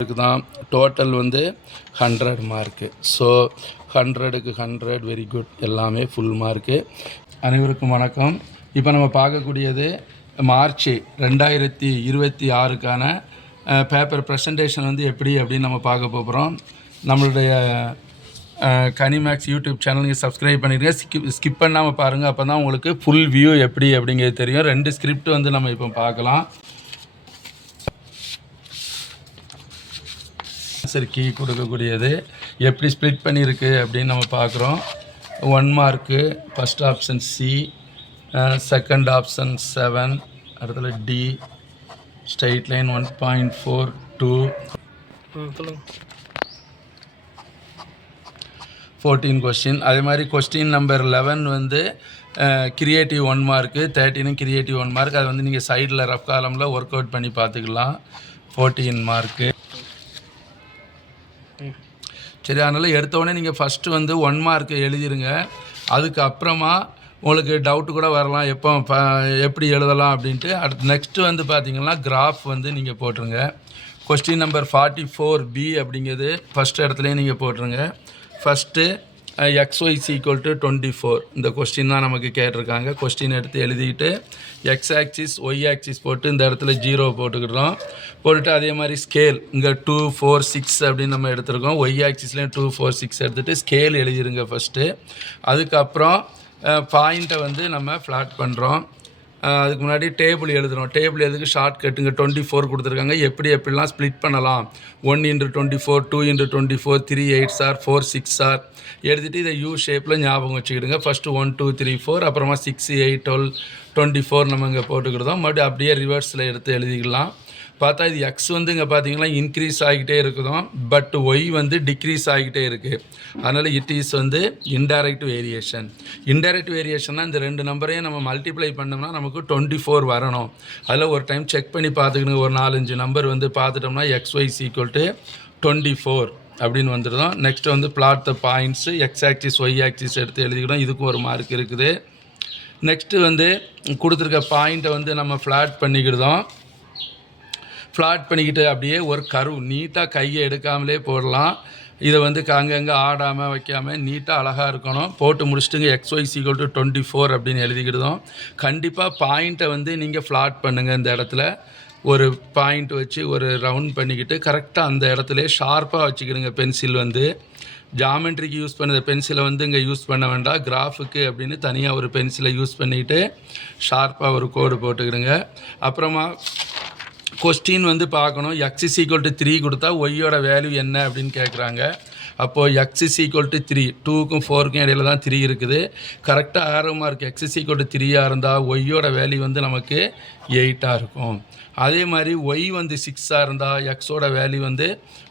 தான் டோட்டல் வந்து 100 mark. So 100க்கு 100 வெரி குட், எல்லாமே ஃபுல் மார்க்கு. அனைவருக்கும் வணக்கம். இப்போ நம்ம பார்க்கக்கூடியது மார்ச் 2026க்கான பேப்பர் ப்ரெசன்டேஷன் வந்து எப்படி அப்படின்னு நம்ம பார்க்க போகிறோம். நம்மளுடைய கனிமேக்ஸ் யூடியூப் சேனல் நீங்கள் சப்ஸ்கிரைப் பண்ணிடுங்க, ஸ்கிப் பண்ணாமல் பாருங்கள். அப்போ தான் உங்களுக்கு ஃபுல் வியூ எப்படி அப்படிங்கிறது தெரியும். 2 ஸ்கிரிப்ட் வந்து நம்ம இப்போ பார்க்கலாம். ஆன்சர் கீ கொடுக்கக்கூடியது எப்படி ஸ்ப்ளிட் பண்ணியிருக்கு அப்படின்னு நம்ம பார்க்குறோம். 1 mark first option C, second option 7, அடுத்தது டி, ஸ்ட்ரைட் லைன் 1.42, 14 கொஸ்டின். அதே மாதிரி கொஸ்டின் நம்பர் 11 வந்து கிரியேட்டிவ் 1 மார்க்கு, 13 கிரியேட்டிவ் 1 மார்க். அது வந்து நீங்கள் சைடில் ரஃப் காலமில் ஒர்க் அவுட் பண்ணி பார்த்துக்கலாம். 14 மார்க்கு. சரி, அதனால் எடுத்தோடனே நீங்கள் ஃபஸ்ட்டு வந்து 1 மார்க்கு எழுதிருங்க. அதுக்கப்புறமா உங்களுக்கு டவுட்டு கூட வரலாம், எப்படி எழுதலாம் அப்படின்ட்டு. அடுத்து நெக்ஸ்ட்டு வந்து பார்த்திங்கன்னா கிராஃப் வந்து நீங்கள் போட்டுருங்க. கொஸ்டின் நம்பர் 44B அப்படிங்கிறது ஃபஸ்ட்டு இடத்துலையே நீங்கள் போட்டுருங்க. ஃபஸ்ட்டு XY = 24 இந்த கொஸ்டின் தான் நமக்கு கேட்டிருக்காங்க. கொஸ்டின் எடுத்து எழுதிக்கிட்டு எக்ஸ் ஆக்சிஸ் ஒய் ஆக்சிஸ் போட்டு இந்த இடத்துல 0 போட்டுக்கிட்டோம். போட்டுட்டு அதே மாதிரி ஸ்கேல் இங்கே 2, 4, 6 அப்படின்னு நம்ம எடுத்துருக்கோம். ஒய் ஆக்சிஸ்லேயும் 2, 4, 6 எடுத்துகிட்டு ஸ்கேல் எழுதிருங்க ஃபஸ்ட்டு. அதுக்கப்புறம் பாயிண்ட்டை வந்து நம்ம ஃப்ளாட் பண்ணுறோம். அதுக்கு முன்னாடி டேபிள் எழுதுகிறோம். டேபிள் எதுக்கு ஷார்ட் கட்டுங்க 24 கொடுத்துருக்காங்க. எப்படிலாம் ஸ்ப்ளிட் பண்ணலாம், 1 × 24, 2 × 24, 3 8s 4 6s எடுத்துகிட்டு இதை யூ ஷேப்பில் ஞாபகம் வச்சுக்கிடுங்க. ஃபஸ்ட்டு 1 2 3 4, அப்புறமா 6 8 12 24 நம்ம இங்கே போட்டுக்கிட்டோம். மறுபடியும் அப்படியே ரிவர்ஸில் எடுத்து எழுதிக்கலாம். பார்த்தா இது எக்ஸ் வந்து இங்கே பார்த்தீங்கன்னா இன்க்ரீஸ் ஆகிட்டே இருக்குதும், பட் ஒய் வந்து டிக்ரீஸ் ஆகிட்டே இருக்குது. அதனால் இட் இஸ் வந்து இன்டைரக்ட் வேரியேஷன். இன்டைரக்ட் வேரியேஷன்னா இந்த 2 நம்பரையும் நம்ம மல்டிப்ளை பண்ணோம்னா நமக்கு 24 வரணும். அதில் ஒரு டைம் செக் பண்ணி பார்த்துக்கணுங்க. ஒரு 4-5 நம்பர் வந்து பார்த்துட்டோம்னா XY = 24 அப்படின்னு வந்துடுறோம். நெக்ஸ்ட்டு வந்து plot the points x axis y axis எடுத்து எழுதிக்கிட்டோம். இதுக்கும் ஒரு மார்க் இருக்குது. நெக்ஸ்ட்டு வந்து கொடுத்துருக்க பாயிண்ட்டை வந்து நம்ம ஃப்ளாட் பண்ணிக்கிடுதோம். ஃப்ளாட் பண்ணிக்கிட்டு அப்படியே ஒரு கர்வ் நீட்டாக கையை எடுக்காமலே போடலாம். இதை வந்து அங்கங்கே ஆடாமல் வைக்காமல் நீட்டாக அழகாக இருக்கணும். போட்டு முடிச்சுட்டுங்க XY = 24 அப்படின்னு எழுதிக்கிடுதோம். கண்டிப்பாக பாயிண்ட்டை வந்து நீங்கள் ஃப்ளாட் பண்ணுங்கள். இந்த இடத்துல ஒரு பாயிண்ட் வச்சு ஒரு ரவுண்ட் பண்ணிக்கிட்டு கரெக்டாக அந்த இடத்துல ஷார்ப்பாக வச்சுக்கிடுங்க. பென்சில் வந்து ஜாமெண்ட்ரிக்கு யூஸ் பண்ண பென்சிலை வந்து இங்கே யூஸ் பண்ண வேண்டாம். கிராஃபுக்கு அப்படின்னு தனியாக ஒரு பென்சிலை யூஸ் பண்ணிக்கிட்டு ஷார்ப்பாக ஒரு கோடு போட்டுக்கிடுங்க. அப்புறமா கொஸ்டின் வந்து பார்க்கணும். X = 3 கொடுத்தா ஒய்யோட வேல்யூ என்ன அப்படின்னு கேட்குறாங்க. அப்போது X = 3, 2க்கும் 4க்கும் இடையில தான் 3 இருக்குது. கரெக்டாக ஆரோ மார்க் X = 3 இருந்தால் ஒய்யோட வேல்யூ வந்து நமக்கு 8 இருக்கும். அதே மாதிரி ஒய் வந்து 6 இருந்தால் எக்ஸோட வேல்யூ வந்து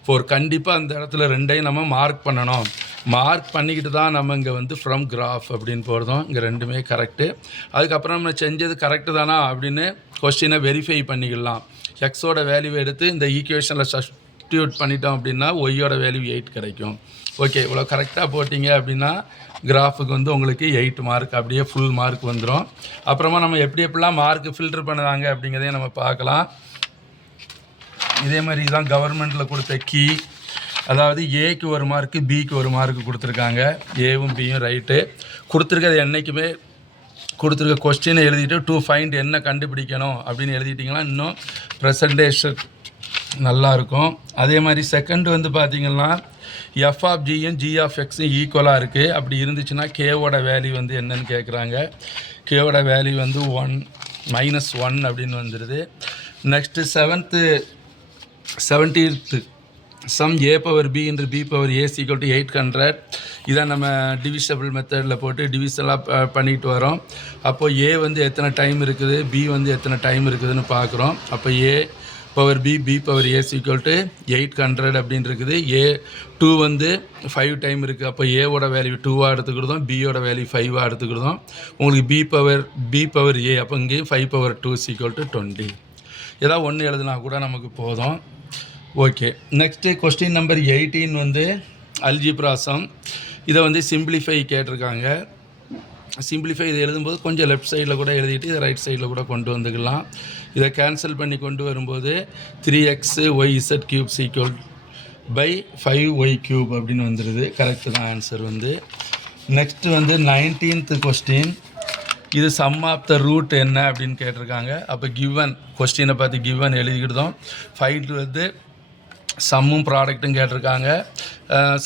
4. கண்டிப்பாக அந்த இடத்துல 2ஐயும் நம்ம மார்க் பண்ணணும். மார்க் பண்ணிக்கிட்டு தான் நம்ம இங்கே வந்து ஃப்ரம் கிராஃப் அப்படின்னு போடுறோம். இங்கே 2மே கரெக்டு. அதுக்கப்புறம் நம்ம செஞ்சது கரெக்டு தானா அப்படின்னு கொஸ்டினை வெரிஃபை பண்ணிக்கலாம். எக்ஸோட வேல்யூ எடுத்து இந்த ஈக்குவேஷனில் சப்ஸ்டியூட் பண்ணிட்டோம் அப்படின்னா ஒய்யோட வேல்யூ 8 கிடைக்கும். ஓகே, இவ்வளோ கரெக்டாக போட்டிங்க அப்படின்னா கிராஃபுக்கு வந்து உங்களுக்கு 8 மார்க் அப்படியே ஃபுல் மார்க் வந்துடும். அப்புறமா நம்ம எப்படிலாம் மார்க்கு ஃபில்டர் பண்ணுவாங்க அப்படிங்கிறதையும் நம்ம பார்க்கலாம். இதே மாதிரி தான் கவர்மெண்ட்டில் கொடுத்த கீ, அதாவது ஏக்கு 1 மார்க்கு பிக்கு 1 மார்க்கு கொடுத்துருக்காங்க. ஏவும் பியும் ரைட்டு கொடுத்துருக்கிறது. என்றைக்குமே கொடுத்துருக்க கொஸ்டினை எழுதிட்டு டு ஃபைண்ட் என்ன கண்டுபிடிக்கணும் அப்படின்னு எழுதிட்டிங்கன்னா இன்னும் ப்ரெசன்டேஷன் நல்லாயிருக்கும். அதே மாதிரி செகண்ட் வந்து பார்த்திங்கன்னா f(g)யும் g(x)ம் ஈக்குவலாக இருக்குது. அப்படி இருந்துச்சுன்னா கேவோட வேல்யூ வந்து என்னன்னு கேட்குறாங்க. கேவோட வேல்யூ வந்து -1 அப்படின்னு வந்துடுது. Next 17th sum a/b × b/a = 800. இதை நம்ம டிவிசபிள் மெத்தடில் போட்டு டிவிஷனலாக பண்ணிட்டு வரோம். அப்போது ஏ வந்து எத்தனை டைம் இருக்குது, பி வந்து எத்தனை டைம் இருக்குதுன்னு பார்க்குறோம். அப்போ a/b b/a = 800 அப்படின்னு இருக்குது. A2 வந்து 5 டைம் இருக்குது. அப்போ ஏவோட வேல்யூ 2ஆக எடுத்துக்கிடுதோம், பியோட வேல்யூ 5ஆக எடுத்துக்கிடுதோம். உங்களுக்கு b/a அப்போ இங்கேயும் 5/2 = 20. ஏதாவது ஒன்று எழுதுனா கூட நமக்கு போதும். ஓகே, நெக்ஸ்ட்டு கொஸ்டின் நம்பர் 18 வந்து அல்ஜிப்ரா சம். இதை வந்து சிம்பிளிஃபை கேட்டிருக்காங்க. சிம்பிளிஃபை இது எழுதும்போது கொஞ்சம் லெஃப்ட் சைடில் கூட எழுதிட்டு இதை ரைட் சைடில் கூட கொண்டு வந்துக்கலாம். இதை கேன்சல் பண்ணி கொண்டு வரும்போது 3xyz³ பை 5y³ அப்படின்னு வந்துடுது. கரெக்டு தான் ஆன்சர் வந்து. நெக்ஸ்ட்டு வந்து 19th கொஸ்டின். இது சம் ஆஃப் த ரூட் என்ன அப்படின்னு கேட்டிருக்காங்க. அப்போ கிவன் கொஸ்டினை பார்த்து கிவன் எழுதிக்கிட்டோம். ஃபைண்ட் வந்து சம்மும் ப்ராடக்ட்டும் கேட்டிருக்காங்க.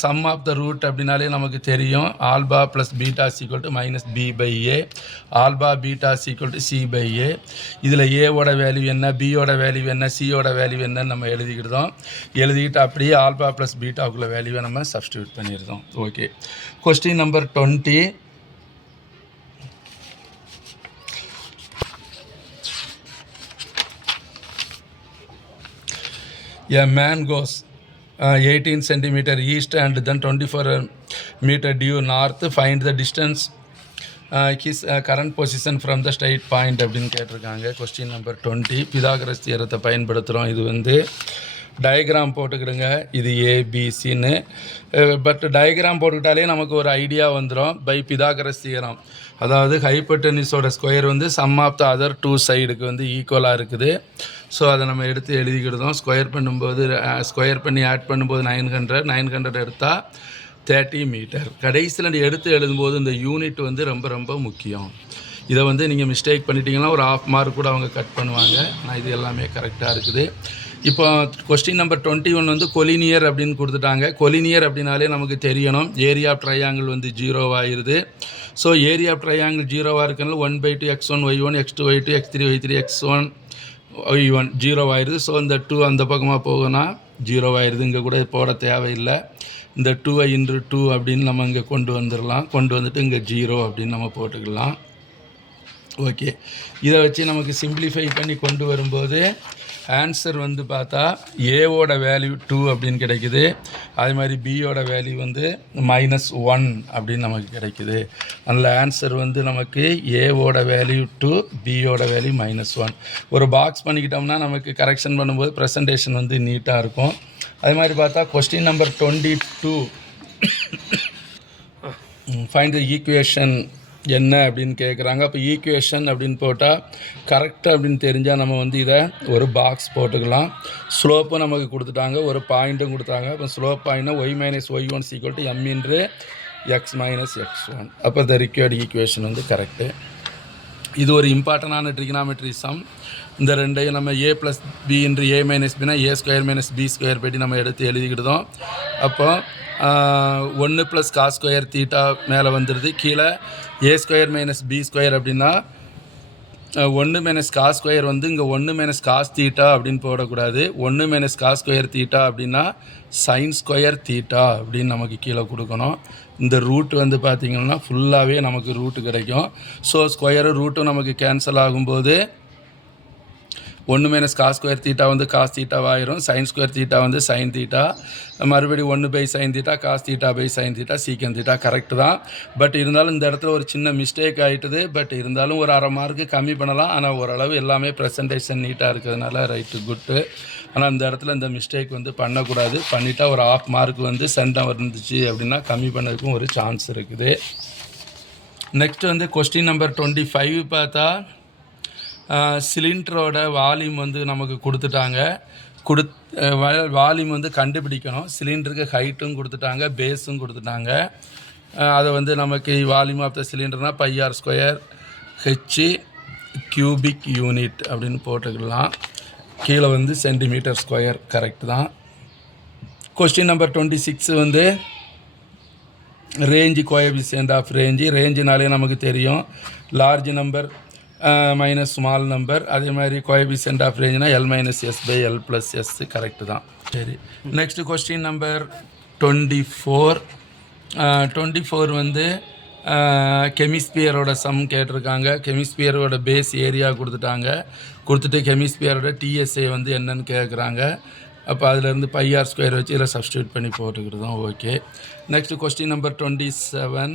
சம் ஆஃப் த ரூட் அப்படின்னாலே நமக்கு தெரியும். Alpha plus beta = -b/a, alpha beta = c/a. இதில் ஏவோட வேல்யூ என்ன, பியோட வேல்யூ என்ன, சியோட வேல்யூ என்னன்னு நம்ம எழுதிக்கிட்டோம். எழுதிக்கிட்டு அப்படியே ஆல்பா ப்ளஸ் பீட்டாவுக்குள்ள வேல்யூவை நம்ம சப்ஸ்டியூட் பண்ணியிருந்தோம். Okay, question number 20. A man goes 18 centimeter east and then 24 meter due north. Find the distance his current position from the straight point அப்படின்னு கேட்டிருக்காங்க. Question number 20. பிதாகரஸ் தியரத்தை பயன்படுத்துகிறோம். இது வந்து டயக்ராம் போட்டுக்கிடுங்க. இது ஏபிசின்னு. பட் டயக்ராம் போட்டுக்கிட்டாலே நமக்கு ஒரு ஐடியா வந்துடும். பை பிதாகரஸ் தியரம், அதாவது ஹைப்போட்டெனிஸோட ஸ்கொயர் வந்து சம் ஆஃப் த அதர் 2 சைடுக்கு வந்து ஈக்குவலாக இருக்குது. ஸோ அதை நம்ம எடுத்து எழுதிக்கிட்டோம். ஸ்கொயர் பண்ணி ஆட் பண்ணும்போது 900 எடுத்தால் 30 மீட்டர். கடைசியில் எடுத்து எழுதும்போது இந்த யூனிட் வந்து ரொம்ப ரொம்ப முக்கியம். இதை வந்து நீங்கள் மிஸ்டேக் பண்ணிட்டீங்கன்னா ஒரு ½ மார்க் கூட அவங்க கட் பண்ணுவாங்க. ஆனால் இது எல்லாமே கரெக்டாக இருக்குது. இப்போ கொஸ்டின் நம்பர் 21 வந்து கொலினியர் அப்படின்னு கொடுத்துட்டாங்க. கொலினியர் அப்படின்னாலே நமக்கு தெரியணும். ஏரியா ஆஃப் ட்ரையாங்கிள் வந்து 0 ஆகிடுது. ஸோ ஏரியா ஆஃப் ட்ரையாங்கிள் 0 இருக்கனால 1/2 x1 y1 x2 y2 x3 y3 x1 y1 0 ஆயிடுது. ஸோ இந்த 2 அந்த பக்கமாக போகுனா 0 ஆயிடுது. இங்கே கூட போட தேவையில்லை. இந்த 2 × 2 அப்படின்னு நம்ம இங்கே கொண்டு வந்துடலாம். கொண்டு வந்துட்டு இங்கே 0 அப்படின்னு நம்ம போட்டுக்கலாம். ஓகே, இதை வச்சு நமக்கு சிம்பிளிஃபை பண்ணி கொண்டு வரும்போது ஆன்சர் வந்து பார்த்தா ஏவோட வேல்யூ 2 அப்படின்னு கிடைக்குது. அதே மாதிரி பியோட வேல்யூ வந்து -1 அப்படின்னு நமக்கு கிடைக்குது. அதில் ஆன்சர் வந்து நமக்கு ஏவோட வேல்யூ 2, பியோட வேல்யூ -1. ஒரு பாக்ஸ் பண்ணிக்கிட்டோம்னா நமக்கு கரெக்ஷன் பண்ணும்போது ப்ரெசன்டேஷன் வந்து நீட்டாக இருக்கும். அதே மாதிரி பார்த்தா question number 22. Find the equation என்ன அப்படின்னு கேட்குறாங்க. அப்போ ஈக்குவேஷன் அப்படின்னு போட்டால் கரெக்டாக அப்படின்னு தெரிஞ்சால் நம்ம வந்து இதை ஒரு பாக்ஸ் போட்டுக்கலாம். ஸ்லோப்பும் நமக்கு கொடுத்துட்டாங்க, ஒரு பாயிண்ட்டும் கொடுத்தாங்க. அப்போ slope பாயிண்ட்னா y - y1 = m × x - x1. அப்போ த ரிக்வயர்டு ஈக்குவேஷன் வந்து கரெக்டு. இது ஒரு இம்பார்ட்டண்டான ட்ரிகனாமெட்ரி சம். இந்த ரெண்டையும் நம்ம a + b × a - b னா a² - b² படி நம்ம எடுத்து எழுதிக்கிட்டோம். அப்போ 1 + cos² θ மேலே வந்துடுது. கீழே a² - b² அப்படின்னா 1 - cos² வந்து இங்கே 1 - cos θ அப்படின்னு போடக்கூடாது. 1 - cos² θ அப்படின்னா sin² θ அப்படின்னு நமக்கு கீழே கொடுக்கணும். இந்த ரூட் வந்து பார்த்திங்கன்னா ஃபுல்லாகவே நமக்கு ரூட்டு கிடைக்கும். ஸோ ஸ்கொயரும் ரூட்டும் நமக்கு கேன்சல் ஆகும்போது 1 - cos² θ வந்து cos θ ஆயிரும். sin² θ வந்து sin θ. மறுபடியும் 1/sin θ cos θ/sin θ சீக்கன் θ. கரெக்டு தான். பட் இருந்தாலும் இந்த இடத்துல ஒரு சின்ன மிஸ்டேக் ஆகிட்டுது. பட் இருந்தாலும் ஒரு ½ மார்க்கு கம்மி பண்ணலாம். ஆனால் ஓரளவு எல்லாமே ப்ரெசன்டேஷன் நீட்டாக இருக்கிறதுனால ரைட்டு குட்டு. ஆனால் இந்த இடத்துல இந்த மிஸ்டேக் வந்து பண்ணக்கூடாது. பண்ணிட்டா ஒரு ½ மார்க் வந்து சென்டம் இருந்துச்சு அப்படின்னா கம்மி பண்ணதுக்கும் ஒரு சான்ஸ் இருக்குது. நெக்ஸ்ட் வந்து கொஸ்டின் நம்பர் 25 பார்த்தா சிலிண்டரோட வால்யூம் வந்து நமக்கு கொடுத்துட்டாங்க. வால்யூம் வந்து கண்டுபிடிக்கணும். சிலிண்டருக்கு ஹைட்டும் கொடுத்துட்டாங்க, பேஸும் கொடுத்துட்டாங்க. அதை வந்து நமக்கு வால்யூம் ஆஃப் த சிலிண்டர்னா πr² h கியூபிக் யூனிட் அப்படின்னு போட்டுக்கலாம். கீழே வந்து cm². கரெக்ட் தான். கொஸ்டின் நம்பர் 26 வந்து ரேஞ்சு கோஎஃபிஷியன்ட் ஆஃப் ரேஞ்சினாலே நமக்கு தெரியும். Large number minus small number. அதே மாதிரி கோஎஃபிஷியன்ட் ஆஃப் ரேஞ்ச்னா L - S/L + S. கரெக்டு தான். சரி, நெக்ஸ்ட்டு கொஸ்டின் நம்பர் 24. 24 வந்து கெமிஸ்பியரோட சம் கேட்டிருக்காங்க. கெமிஸ்பியரோட பேஸ் ஏரியா கொடுத்துட்டாங்க. கொடுத்துட்டு கெமிஸ்பியரோட டிஎஸ்ஏ வந்து என்னன்னு கேட்குறாங்க. அப்போ அதிலேருந்து πr² வச்சு இதில் சப்ஸ்டியூட் பண்ணி போட்டுக்கிட்டு. Okay, next question number 27.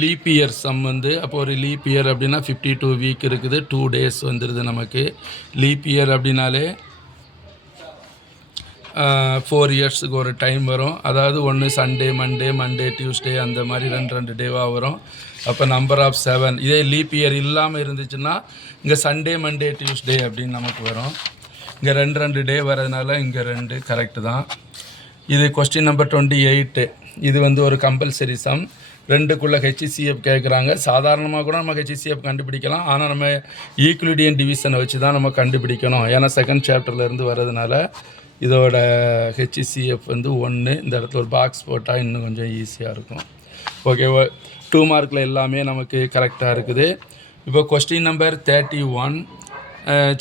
Leap year sum வந்து அப்போ ஒரு லீப் இயர் அப்படின்னா 52 வீக் இருக்குது, 2 days வந்துடுது நமக்கு. லீப் இயர் அப்படின்னாலே 4 இயர்ஸுக்கு ஒரு டைம் வரும். அதாவது ஒன்று சண்டே மண்டே டியூஸ்டே அந்த மாதிரி 2 டேவாக வரும். அப்போ நம்பர் ஆஃப் 7. இதே லீப் இயர் இல்லாமல் இருந்துச்சுன்னா இங்கே சண்டே மண்டே டியூஸ்டே அப்படின்னு நமக்கு வரும். இங்கே 2 டே வரதுனால இங்கே 2 கரெக்டு தான். இது கொஸ்டின் நம்பர் 28. இது வந்து ஒரு கம்பல்சரி சம். 2க்குள்ளே ஹெச்சிசிஎஃப் கேட்குறாங்க. சாதாரணமாக கூட நம்ம ஹெச்சிசிஎஃப் கண்டுபிடிக்கலாம். ஆனால் நம்ம ஈக்குலிடியன் டிவிஷனை வச்சு தான் நம்ம கண்டுபிடிக்கணும். ஏன்னா செகண்ட் சாப்டர்லேருந்து வர்றதுனால இதோட ஹெச்சிசிஎஃப் வந்து 1. இந்த இடத்துல ஒரு பாக்ஸ் போட்டால் இன்னும் கொஞ்சம் ஈஸியாக இருக்கும். ஓகே, 2 மார்க்கில் எல்லாமே நமக்கு கரெக்டாக இருக்குது. இப்போ கொஸ்டின் நம்பர் 31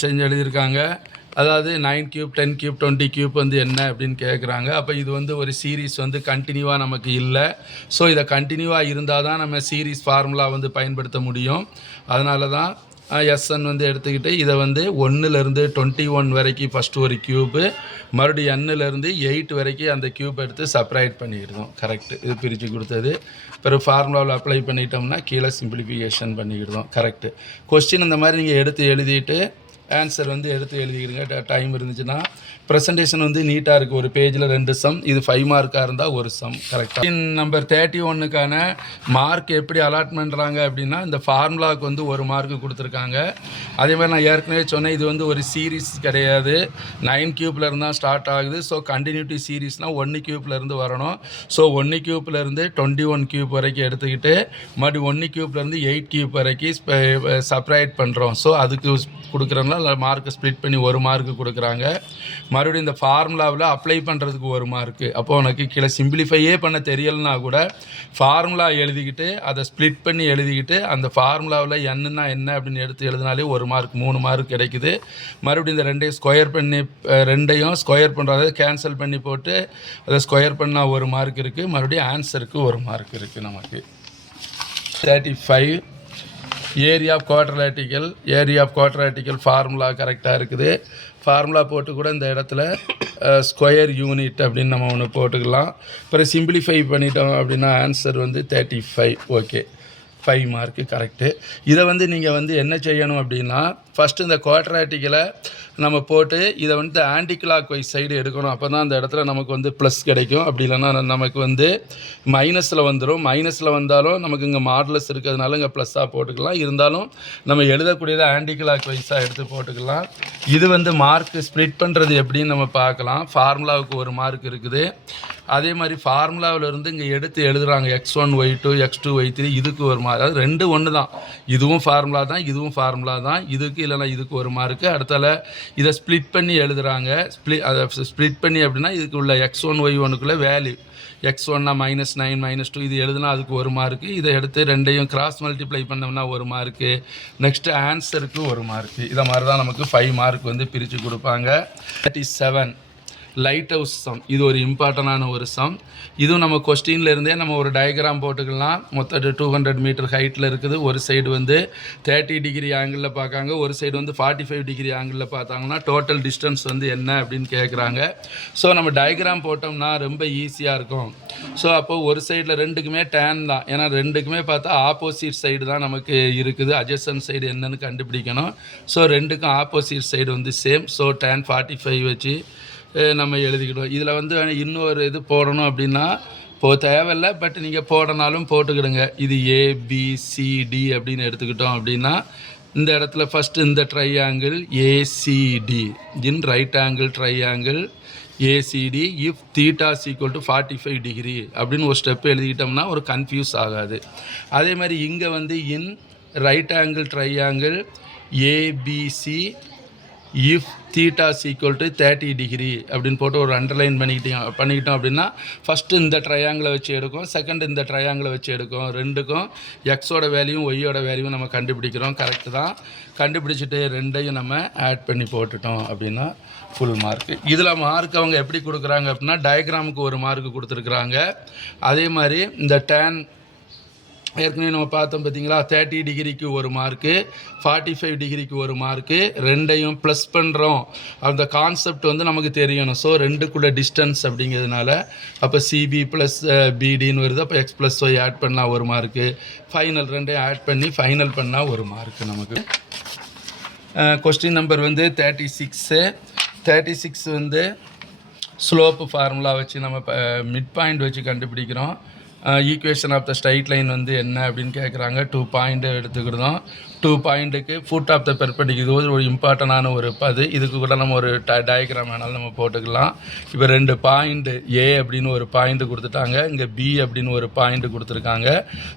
செஞ்சு எழுதியிருக்காங்க. அதாவது 9 கியூப் 10 கியூப் 20 கியூப் வந்து என்ன அப்படின்னு கேட்குறாங்க. அப்போ இது வந்து ஒரு சீரீஸ் வந்து கண்டினியூவாக நமக்கு இல்லை. ஸோ இதை கண்டினியூவாக இருந்தால் தான் நம்ம சீரீஸ் ஃபார்முலா வந்து பயன்படுத்த முடியும். அதனால தான் எஸ்என் வந்து எடுத்துக்கிட்டு இதை வந்து 1லேருந்து 21 வரைக்கும் ஃபஸ்ட்டு ஒரு க்யூப்பு, மறுபடியும் Nலேருந்து 8 வரைக்கும் அந்த க்யூப் எடுத்து செப்பரேட் பண்ணிக்கிடுதோம். கரெக்டு, இது பிரித்து கொடுத்தது. பிறகு ஃபார்முலாவில் அப்ளை பண்ணிட்டோம்னா கீழே சிம்பிளிஃபிகேஷன் பண்ணிக்கிடுதோம். கரெக்டு. கொஸ்டின் இந்த மாதிரி நீங்கள் எடுத்து எழுதிட்டு ஆன்சர் வந்து எடுத்து எழுதிக்கிறீங்க. டைம் இருந்துச்சுன்னா ப்ரெசன்டேஷன் வந்து நீட்டாக இருக்குது. ஒரு பேஜில் 2 சம். இது 5 மார்க்காக இருந்தால் ஒரு சம். கரெக்டாக. நம்பர் 31க்கான மார்க் எப்படி அலாட் பண்ணுறாங்க அப்படின்னா இந்த ஃபார்முலாவுக்கு வந்து 1 மார்க்கு கொடுத்துருக்காங்க. அதே மாதிரி நான் ஏற்கனவே சொன்னேன், இது வந்து ஒரு சீரீஸ் கிடையாது. 9 கியூப்லேருந்து தான் ஸ்டார்ட் ஆகுது. ஸோ கண்டினியூட்டி சீரீஸ்னால் 1 கியூப்லேருந்து வரணும். ஸோ 1 கியூப்லேருந்து 21 கியூப் வரைக்கும் எடுத்துக்கிட்டு மறுபடியும் 1 கியூப்லேருந்து 8 கியூப் வரைக்கும் செப்பரேட் பண்ணுறோம். ஸோ அதுக்கு கொடுக்குறோம்னா மார்க்கை ஸ்ப்ளிட் பண்ணி 1 மார்க்கு கொடுக்குறாங்க. மறுபடியும் இந்த ஃபார்முலாவில் அப்ளை பண்ணுறதுக்கு 1 மார்க்கு. அப்போ உனக்கு கீழே சிம்பிளிஃபையே பண்ண தெரியலைன்னா கூட ஃபார்முலா எழுதிக்கிட்டு அதை ஸ்ப்ளிட் பண்ணி எழுதிக்கிட்டு அந்த ஃபார்முலாவில் என்னன்னா என்ன அப்படின்னு எடுத்து எழுதினாலே 1 மார்க், 3 மார்க் கிடைக்குது. மறுபடியும் இந்த 2ஐயும் ஸ்கொயர் பண்ணி 2ஐயும் ஸ்கொயர் பண்ணுறது கேன்சல் பண்ணி போட்டு அதை ஸ்கொயர் பண்ணால் 1 மார்க் இருக்குது. மறுபடியும் ஆன்சருக்கு 1 மார்க் இருக்குது. நமக்கு 35 ஏரியா ஆஃப் குவாட்ரேட்டிக்கல் ஃபார்முலா கரெக்டாக இருக்குது. ஃபார்முலா போட்டு கூட இந்த இடத்துல ஸ்கொயர் யூனிட் அப்படின்னு நம்ம ஒன்று போட்டுக்கலாம். அப்புறம் சிம்பிளிஃபை பண்ணிட்டோம் அப்படின்னா ஆன்சர் வந்து 35. Okay, 5 mark correct. இதை வந்து நீங்கள் வந்து என்ன செய்யணும் அப்படின்னா ஃபஸ்ட்டு இந்த குவாட்ரேட்டிக்கலை நம்ம போட்டு இதை வந்து ஆன்டி கிளாக் வைஸ் சைடு எடுக்கணும். அப்போ தான் அந்த இடத்துல நமக்கு வந்து ப்ளஸ் கிடைக்கும். அப்படி இல்லைன்னா நமக்கு வந்து மைனஸில் வந்துடும். மைனஸில் வந்தாலும் நமக்கு இங்கே மாடலஸ் இருக்கிறதுனால இங்கே ப்ளஸ்ஸாக போட்டுக்கலாம். இருந்தாலும் நம்ம எழுதக்கூடியதை ஆன்டி கிளாக் வைஸாக எடுத்து போட்டுக்கலாம். இது வந்து மார்க்கு ஸ்ப்ளிட் பண்ணுறது எப்படின்னு நம்ம பார்க்கலாம். ஃபார்முலாவுக்கு 1 மார்க் இருக்குது. அதே மாதிரி ஃபார்முலாவிலேருந்து இங்கே எடுத்து எழுதுகிறாங்க x1 y2 x2 y3 இதுக்கு 1 மார்க். அதாவது 2 ஒன்று தான். இதுவும் ஃபார்முலா தான், இதுவும் ஃபார்முலா தான். இதுக்கு இல்லைனா இதுக்கு 1 மார்க்கு. அடுத்தால இதை ஸ்ப்ளிட் பண்ணி எழுதுகிறாங்க. அதை ஸ்ப்ளிட் பண்ணி அப்படின்னா இதுக்கு உள்ள x1 y1க்குள்ளே வேல்யூ x1னா -9 -2 இது எழுதுனா அதுக்கு 1 மார்க்கு. இதை எடுத்து 2ஐயும் கிராஸ் மல்டிப்ளை பண்ணோம்னா 1 மார்க்கு. Next ஆன்சருக்கு 1 mark. இதை மாதிரி தான் நமக்கு 5 மார்க் வந்து பிரித்து கொடுப்பாங்க. 37 லைட் ஹவுஸ் சம். இது ஒரு இம்பார்ட்டண்டான ஒரு சம். இதுவும் நம்ம கொஸ்டின்லேருந்தே நம்ம ஒரு டயக்ராம் போட்டுக்கலாம். மொத்தம் 200 மீட்டர் ஹைட்டில் இருக்குது. ஒரு சைடு வந்து 30 டிகிரி ஆங்கிளில் பார்க்காங்க, ஒரு சைடு வந்து 45 டிகிரி ஆங்கிளில் பார்த்தாங்கன்னா டோட்டல் டிஸ்டன்ஸ் வந்து என்ன அப்படின்னு கேட்குறாங்க. ஸோ நம்ம டயக்ராம் போட்டோம்னா ரொம்ப ஈஸியாக இருக்கும். ஸோ அப்போது ஒரு சைடில் 2க்குமே டேன் தான். ஏன்னா 2க்குமே பார்த்தா ஆப்போசிட் சைடு தான் நமக்கு இருக்குது. அட்ஜசன்ட் சைடு என்னன்னு கண்டுபிடிக்கணும். ஸோ 2க்கும் ஆப்போசிட் சைடு வந்து சேம். ஸோ tan 45 வச்சு நம்ம எழுதிக்கிடுவோம். இதில் வந்து இன்னொரு இது போடணும் அப்படின்னா தேவையில்லை, பட் நீங்கள் போடனாலும் போட்டுக்கிடுங்க. இது ABCD அப்படின்னு எடுத்துக்கிட்டோம் அப்படின்னா இந்த இடத்துல ஃபஸ்ட்டு இந்த triangle ACD in right angle triangle ACD if theta equal to 45 degree அப்படின்னு ஒரு ஸ்டெப் எழுதிக்கிட்டோம்னா ஒரு கன்ஃபியூஸ் ஆகாது. அதே மாதிரி இங்கே வந்து இன் right angle triangle ABC if theta equal to 30 degree அப்படின்னு போட்டு ஒரு அண்டர்லைன் பண்ணிக்கிட்டோம் அப்படின்னா ஃபஸ்ட்டு இந்த ட்ரையாங்கிளை வச்சு எடுக்கும், செகண்ட் இந்த ட்ரையாங்கிளை வச்சு எடுக்கும். 2க்கும் எக்ஸோட வேல்யூவும் ஒய்யோட வேல்யூவும் நம்ம கண்டுபிடிக்கிறோம். கரெக்டு தான். கண்டுபிடிச்சிட்டு 2ஐயும் நம்ம ஆட் பண்ணி போட்டுட்டோம் அப்படின்னா ஃபுல் மார்க்கு. இதில் மார்க் அவங்க எப்படி கொடுக்குறாங்க அப்படின்னா டயக்ராமுக்கு 1 மார்க்கு கொடுத்துருக்குறாங்க. அதே மாதிரி இந்த டேன் ஏற்கனவே நம்ம பார்த்தோம் பார்த்தீங்களா, 30 டிகிரிக்கு 1 மார்க்கு, 45 டிகிரிக்கு 1 மார்க்கு. 2ஐயும் ப்ளஸ் பண்ணுறோம். அந்த கான்செப்ட் வந்து நமக்கு தெரியணும். ஸோ 2க்குள்ள டிஸ்டன்ஸ் அப்படிங்கிறதுனால அப்போ CB ப்ளஸ் BDன்னு வருது. அப்போ X ப்ளஸ் Y ஆட் பண்ணால் 1 மார்க்கு. ஃபைனல் 2ஐயும் ஆட் பண்ணி ஃபைனல் பண்ணால் 1 மார்க்கு நமக்கு. கொஸ்டின் நம்பர் வந்து 36 வந்து ஸ்லோப்பு ஃபார்முலா வச்சு நம்ம மிட் பாயிண்ட் வச்சு கண்டுபிடிக்கிறோம். Equation of the straight line வந்து என்ன அப்படின்னு கேட்குறாங்க. 2 பாயிண்ட் எடுத்துக்கிட்டோம். 2 பாயிண்ட்டுக்கு ஃபுட் ஆஃப் த பெர்பெண்டிக் இது ஒரு இம்பார்ட்டண்டான ஒரு இதுக்கு கூட நம்ம ஒரு டயக்ராம் வேணாலும் நம்ம போட்டுக்கலாம். இப்போ 2 பாயிண்ட் ஏ அப்படின்னு ஒரு பாயிண்ட் கொடுத்துட்டாங்க, இங்கே பி அப்படின்னு ஒரு பாயிண்ட் கொடுத்துருக்காங்க.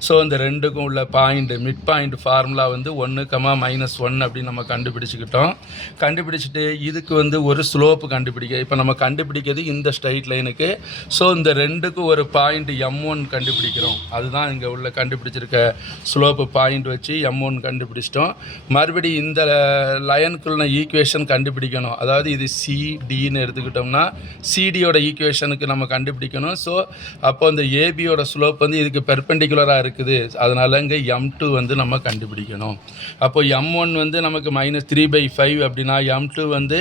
ஸோ இந்த ரெண்டுக்கும் உள்ள பாயிண்ட் மிட் பாயிண்ட் ஃபார்முலா வந்து 1, -1 அப்படின்னு நம்ம கண்டுபிடிச்சிக்கிட்டோம். கண்டுபிடிச்சிட்டு இதுக்கு வந்து ஒரு ஸ்லோப்பு கண்டுபிடிக்க இப்போ நம்ம கண்டுபிடிக்கிறது இந்த ஸ்ட்ரைட் லைனுக்கு. ஸோ இந்த ரெண்டுக்கும் ஒரு பாயிண்ட் M1 கண்டுபிடிக்கிறோம். அதுதான் இங்கே உள்ள கண்டுபிடிச்சிருக்க ஸ்லோப்பு பாயிண்ட் வச்சு M1 கண்டுபிடிச்சிட்டோம். மறுபடியும் இந்த லைனுக்குள்ள ஈக்குவேஷன் கண்டுபிடிக்கணும். அதாவது இது சிடின்னு எடுத்துக்கிட்டோம்னா சிடியோட ஈக்குவேஷனுக்கு நம்ம கண்டுபிடிக்கணும். ஸோ அப்போ இந்த ஏபியோட ஸ்லோப் வந்து இதுக்கு பெர்பெண்டிகுலராக இருக்குது. அதனால் இங்கே M2 வந்து நம்ம கண்டுபிடிக்கணும். அப்போ M1 வந்து நமக்கு -3/5 அப்படின்னா M2 வந்து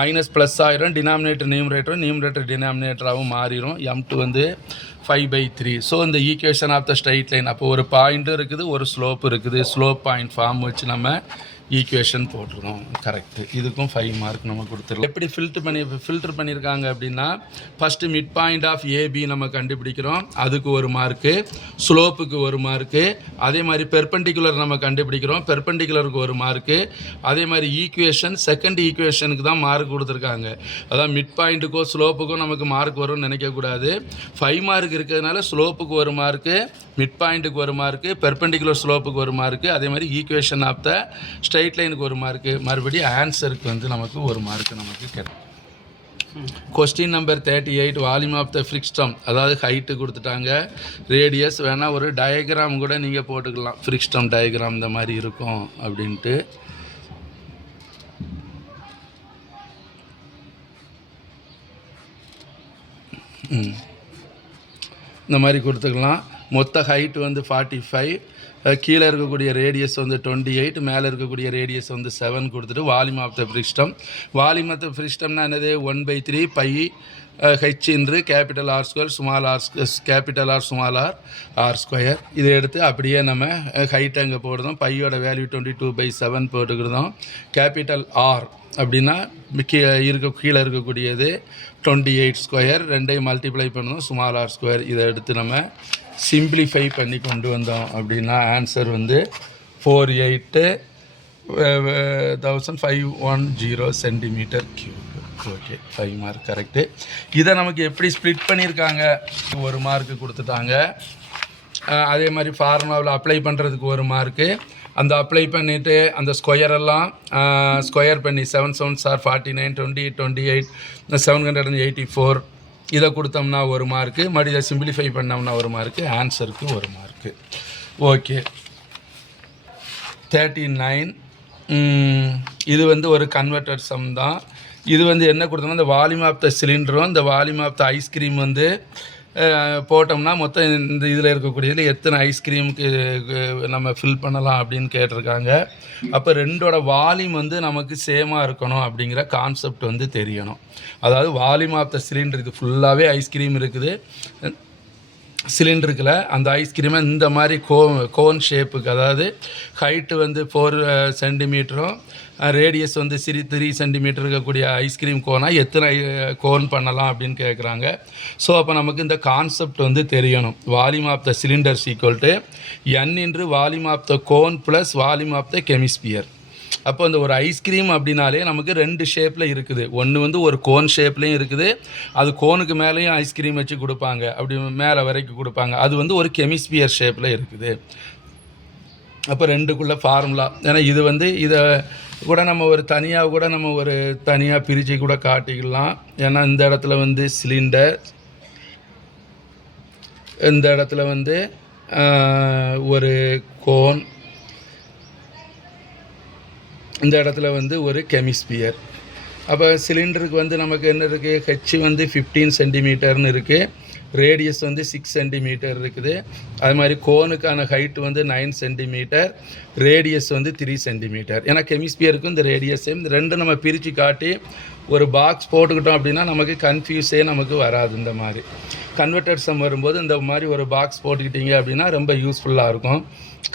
மைனஸ் ஆயிரும். டினாமினேட்டர் நியூமரேட்டர் டினாமினேட்டராகவும் மாறிடும். M2 வந்து 5/3. ஸோ இந்த equation of the straight line அப்போ ஒரு பாயிண்ட்டும் இருக்குது, ஒரு ஸ்லோப் இருக்குது. ஸ்லோப் பாயிண்ட் ஃபார்ம் வச்சு நம்ம ஈக்குவேஷன் போட்டுருக்கோம். கரெக்டு. இதுக்கும் 5 மார்க் நம்ம கொடுத்துருக்கோம். எப்படி ஃபில்டர் பண்ணியிருக்காங்க அப்படின்னா first mid point of AB நம்ம கண்டுபிடிக்கிறோம், அதுக்கு ஒரு மார்க்கு, ஸ்லோப்புக்கு ஒரு மார்க்கு. அதே மாதிரி பெர்பெண்டிகுலர் நம்ம கண்டுபிடிக்கிறோம், பெர்பெண்டிகுலருக்கு ஒரு மார்க்கு. அதே மாதிரி ஈக்குவேஷன் செகண்ட் ஈக்குவேஷனுக்கு தான் மார்க் கொடுத்துருக்காங்க. அதான் மிட் பாயிண்ட்டுக்கோ ஸ்லோப்புக்கோ நமக்கு மார்க் வரும்னு நினைக்கக்கூடாது. 5 மார்க் இருக்கிறதுனால ஸ்லோப்புக்கு ஒரு மார்க்கு, மிட் பாயிண்ட்டுக்கு ஒரு மார்க்கு, பெர்பெண்டிகுலர் ஸ்லோப்புக்கு ஒரு மார்க்கு, அதே மாதிரி ஈக்குவேஷன் ஆஃப் த ஸ்ட்ரைட் லைனுக்கு ஒரு மார்க்கு, மறுபடியும் ஆன்சருக்கு வந்து நமக்கு ஒரு மார்க்கு நமக்கு கிடைக்கும். Question number 38 volume of the frustum, அதாவது ஹைட்டு கொடுத்துட்டாங்க, ரேடியஸ் வேணால் ஒரு டயக்ராம் கூட நீங்கள் போட்டுக்கலாம். ஃப்ரிக்ஸ்டம் டயக்ராம் இந்த மாதிரி இருக்கும் அப்படின்ட்டு. இந்த மாதிரி கொடுத்துக்கலாம். மொத்த ஹைட்டு வந்து 45, கீழே இருக்கக்கூடிய ரேடியஸ் வந்து 28, மேலே இருக்கக்கூடிய ரேடியஸ் வந்து 7 கொடுத்துட்டு volume of the frustum. Volume of the ஃப்ரிக்ஸ்டம்னா என்னது? 1/3 pi h into capital R square small r capital R small r square. இதை எடுத்து அப்படியே நம்ம ஹைட் அங்கே போடுறோம். பையோட வேல்யூ 22/7 போட்டுக்கிடுதோம். கேபிட்டல் ஆர் அப்படின்னா கீழே இருக்கக்கூடியது 28 ஸ்கொயர், ரெண்டையும் மல்டிப்ளை பண்ணணும், ஸ்மால் ஆர் ஸ்கொயர். இதை எடுத்து நம்ம சிம்பிளிஃபை பண்ணி கொண்டு வந்தோம் அப்படின்னா ஆன்சர் வந்து 48,510 centimetre cube. Okay, 5 mark correct. இதை நமக்கு எப்படி ஸ்ப்ளிட் பண்ணியிருக்காங்க, ஒரு மார்க்கு கொடுத்துட்டாங்க. அதே மாதிரி ஃபார்முலாவில் அப்ளை பண்ணுறதுக்கு ஒரு மார்க்கு. அந்த அப்ளை பண்ணிவிட்டு அந்த ஸ்கொயரெல்லாம் ஸ்கொயர் பண்ணி 7 7s are 49, 28 28 784 இதை கொடுத்தோம்னா ஒரு மார்க்கு. மறுபடியும் இதை சிம்பிளிஃபை பண்ணோம்னா ஒரு மார்க்கு, ஆன்சருக்கு ஒரு மார்க்கு. ஓகே, 39 இது வந்து ஒரு கன்வெர்டட் சம் தான். இது வந்து என்ன கொடுத்தோம்னா இந்த வால்யூம் ஆஃப் த சிலிண்டரும் இந்த வால்யூம் ஆஃப் த ஐஸ்கிரீம் வந்து போட்டோம்னா மொத்தம் இந்த இதில் இருக்கக்கூடியதில் எத்தனை ஐஸ்கிரீமுக்கு நம்ம ஃபில் பண்ணலாம் அப்படின்னு கேட்டிருக்காங்க. அப்போ ரெண்டோட வால்யூம் வந்து நமக்கு சேமாக இருக்கணும் அப்படிங்கிற கான்செப்ட் வந்து தெரியணும். அதாவது வால்யூம் ஆஃப் த சிலிண்டர், இது ஃபுல்லாகவே ஐஸ்கிரீம் இருக்குது சிலிண்டருக்குள்ள. அந்த ஐஸ்கிரீமை இந்த மாதிரி கோன் ஷேப்புக்கு, அதாவது ஹைட்டு வந்து 4 சென்டிமீட்டரும் ரேடியஸ் வந்து 3 சென்டிமீட்டர் இருக்கக்கூடிய ஐஸ்கிரீம் கோனாக எத்தனை கோன் பண்ணலாம் அப்படின்னு கேட்குறாங்க. ஸோ அப்போ நமக்கு இந்த கான்செப்ட் வந்து தெரியணும். Volume of the cylinder equal to n into volume of the cone plus volume of the hemisphere. அப்போ இந்த ஒரு ஐஸ்கிரீம் அப்படின்னாலே நமக்கு 2 ஷேப்பில் இருக்குது. ஒன்று வந்து ஒரு கோன் ஷேப்லேயும் இருக்குது, அது கோனுக்கு மேலேயும் ஐஸ்கிரீம் வச்சு கொடுப்பாங்க, அப்படி மேலே வரைக்கும் கொடுப்பாங்க. அது வந்து ஒரு கெமிஸ்பியர் ஷேப்பில் இருக்குது. அப்போ ரெண்டுக்குள்ள ஃபார்முலா, ஏன்னா இது வந்து இதை கூட நம்ம ஒரு தனியாக பிரித்து கூட காட்டிக்கலாம். ஏன்னா இந்த இடத்துல வந்து சிலிண்டர், இந்த இடத்துல வந்து ஒரு கோன், இந்த இடத்துல வந்து ஒரு கெமிஸ்பியர். அப்போ சிலிண்டருக்கு வந்து நமக்கு என்ன இருக்குது, ஹெச் வந்து 15 சென்டிமீட்டர்னு இருக்குது, ரேடியஸ் வந்து 6 சென்டிமீட்டர் இருக்குது. அது மாதிரி கோனுக்கான ஹைட்டு வந்து 9 சென்டிமீட்டர், ரேடியஸ் வந்து 3 சென்டிமீட்டர். ஏன்னா கெமிஸ்பியருக்கும் இந்த ரேடியஸே இந்த ரெண்டும் நம்ம பிரித்து காட்டி ஒரு பாக்ஸ் போட்டுக்கிட்டோம் அப்படின்னா நமக்கு கன்ஃபியூஸே நமக்கு வராது. இந்த மாதிரி கன்வெர்டட் சம் வரும்போது இந்த மாதிரி ஒரு பாக்ஸ் போட்டுக்கிட்டீங்க அப்படின்னா ரொம்ப யூஸ்ஃபுல்லாக இருக்கும்.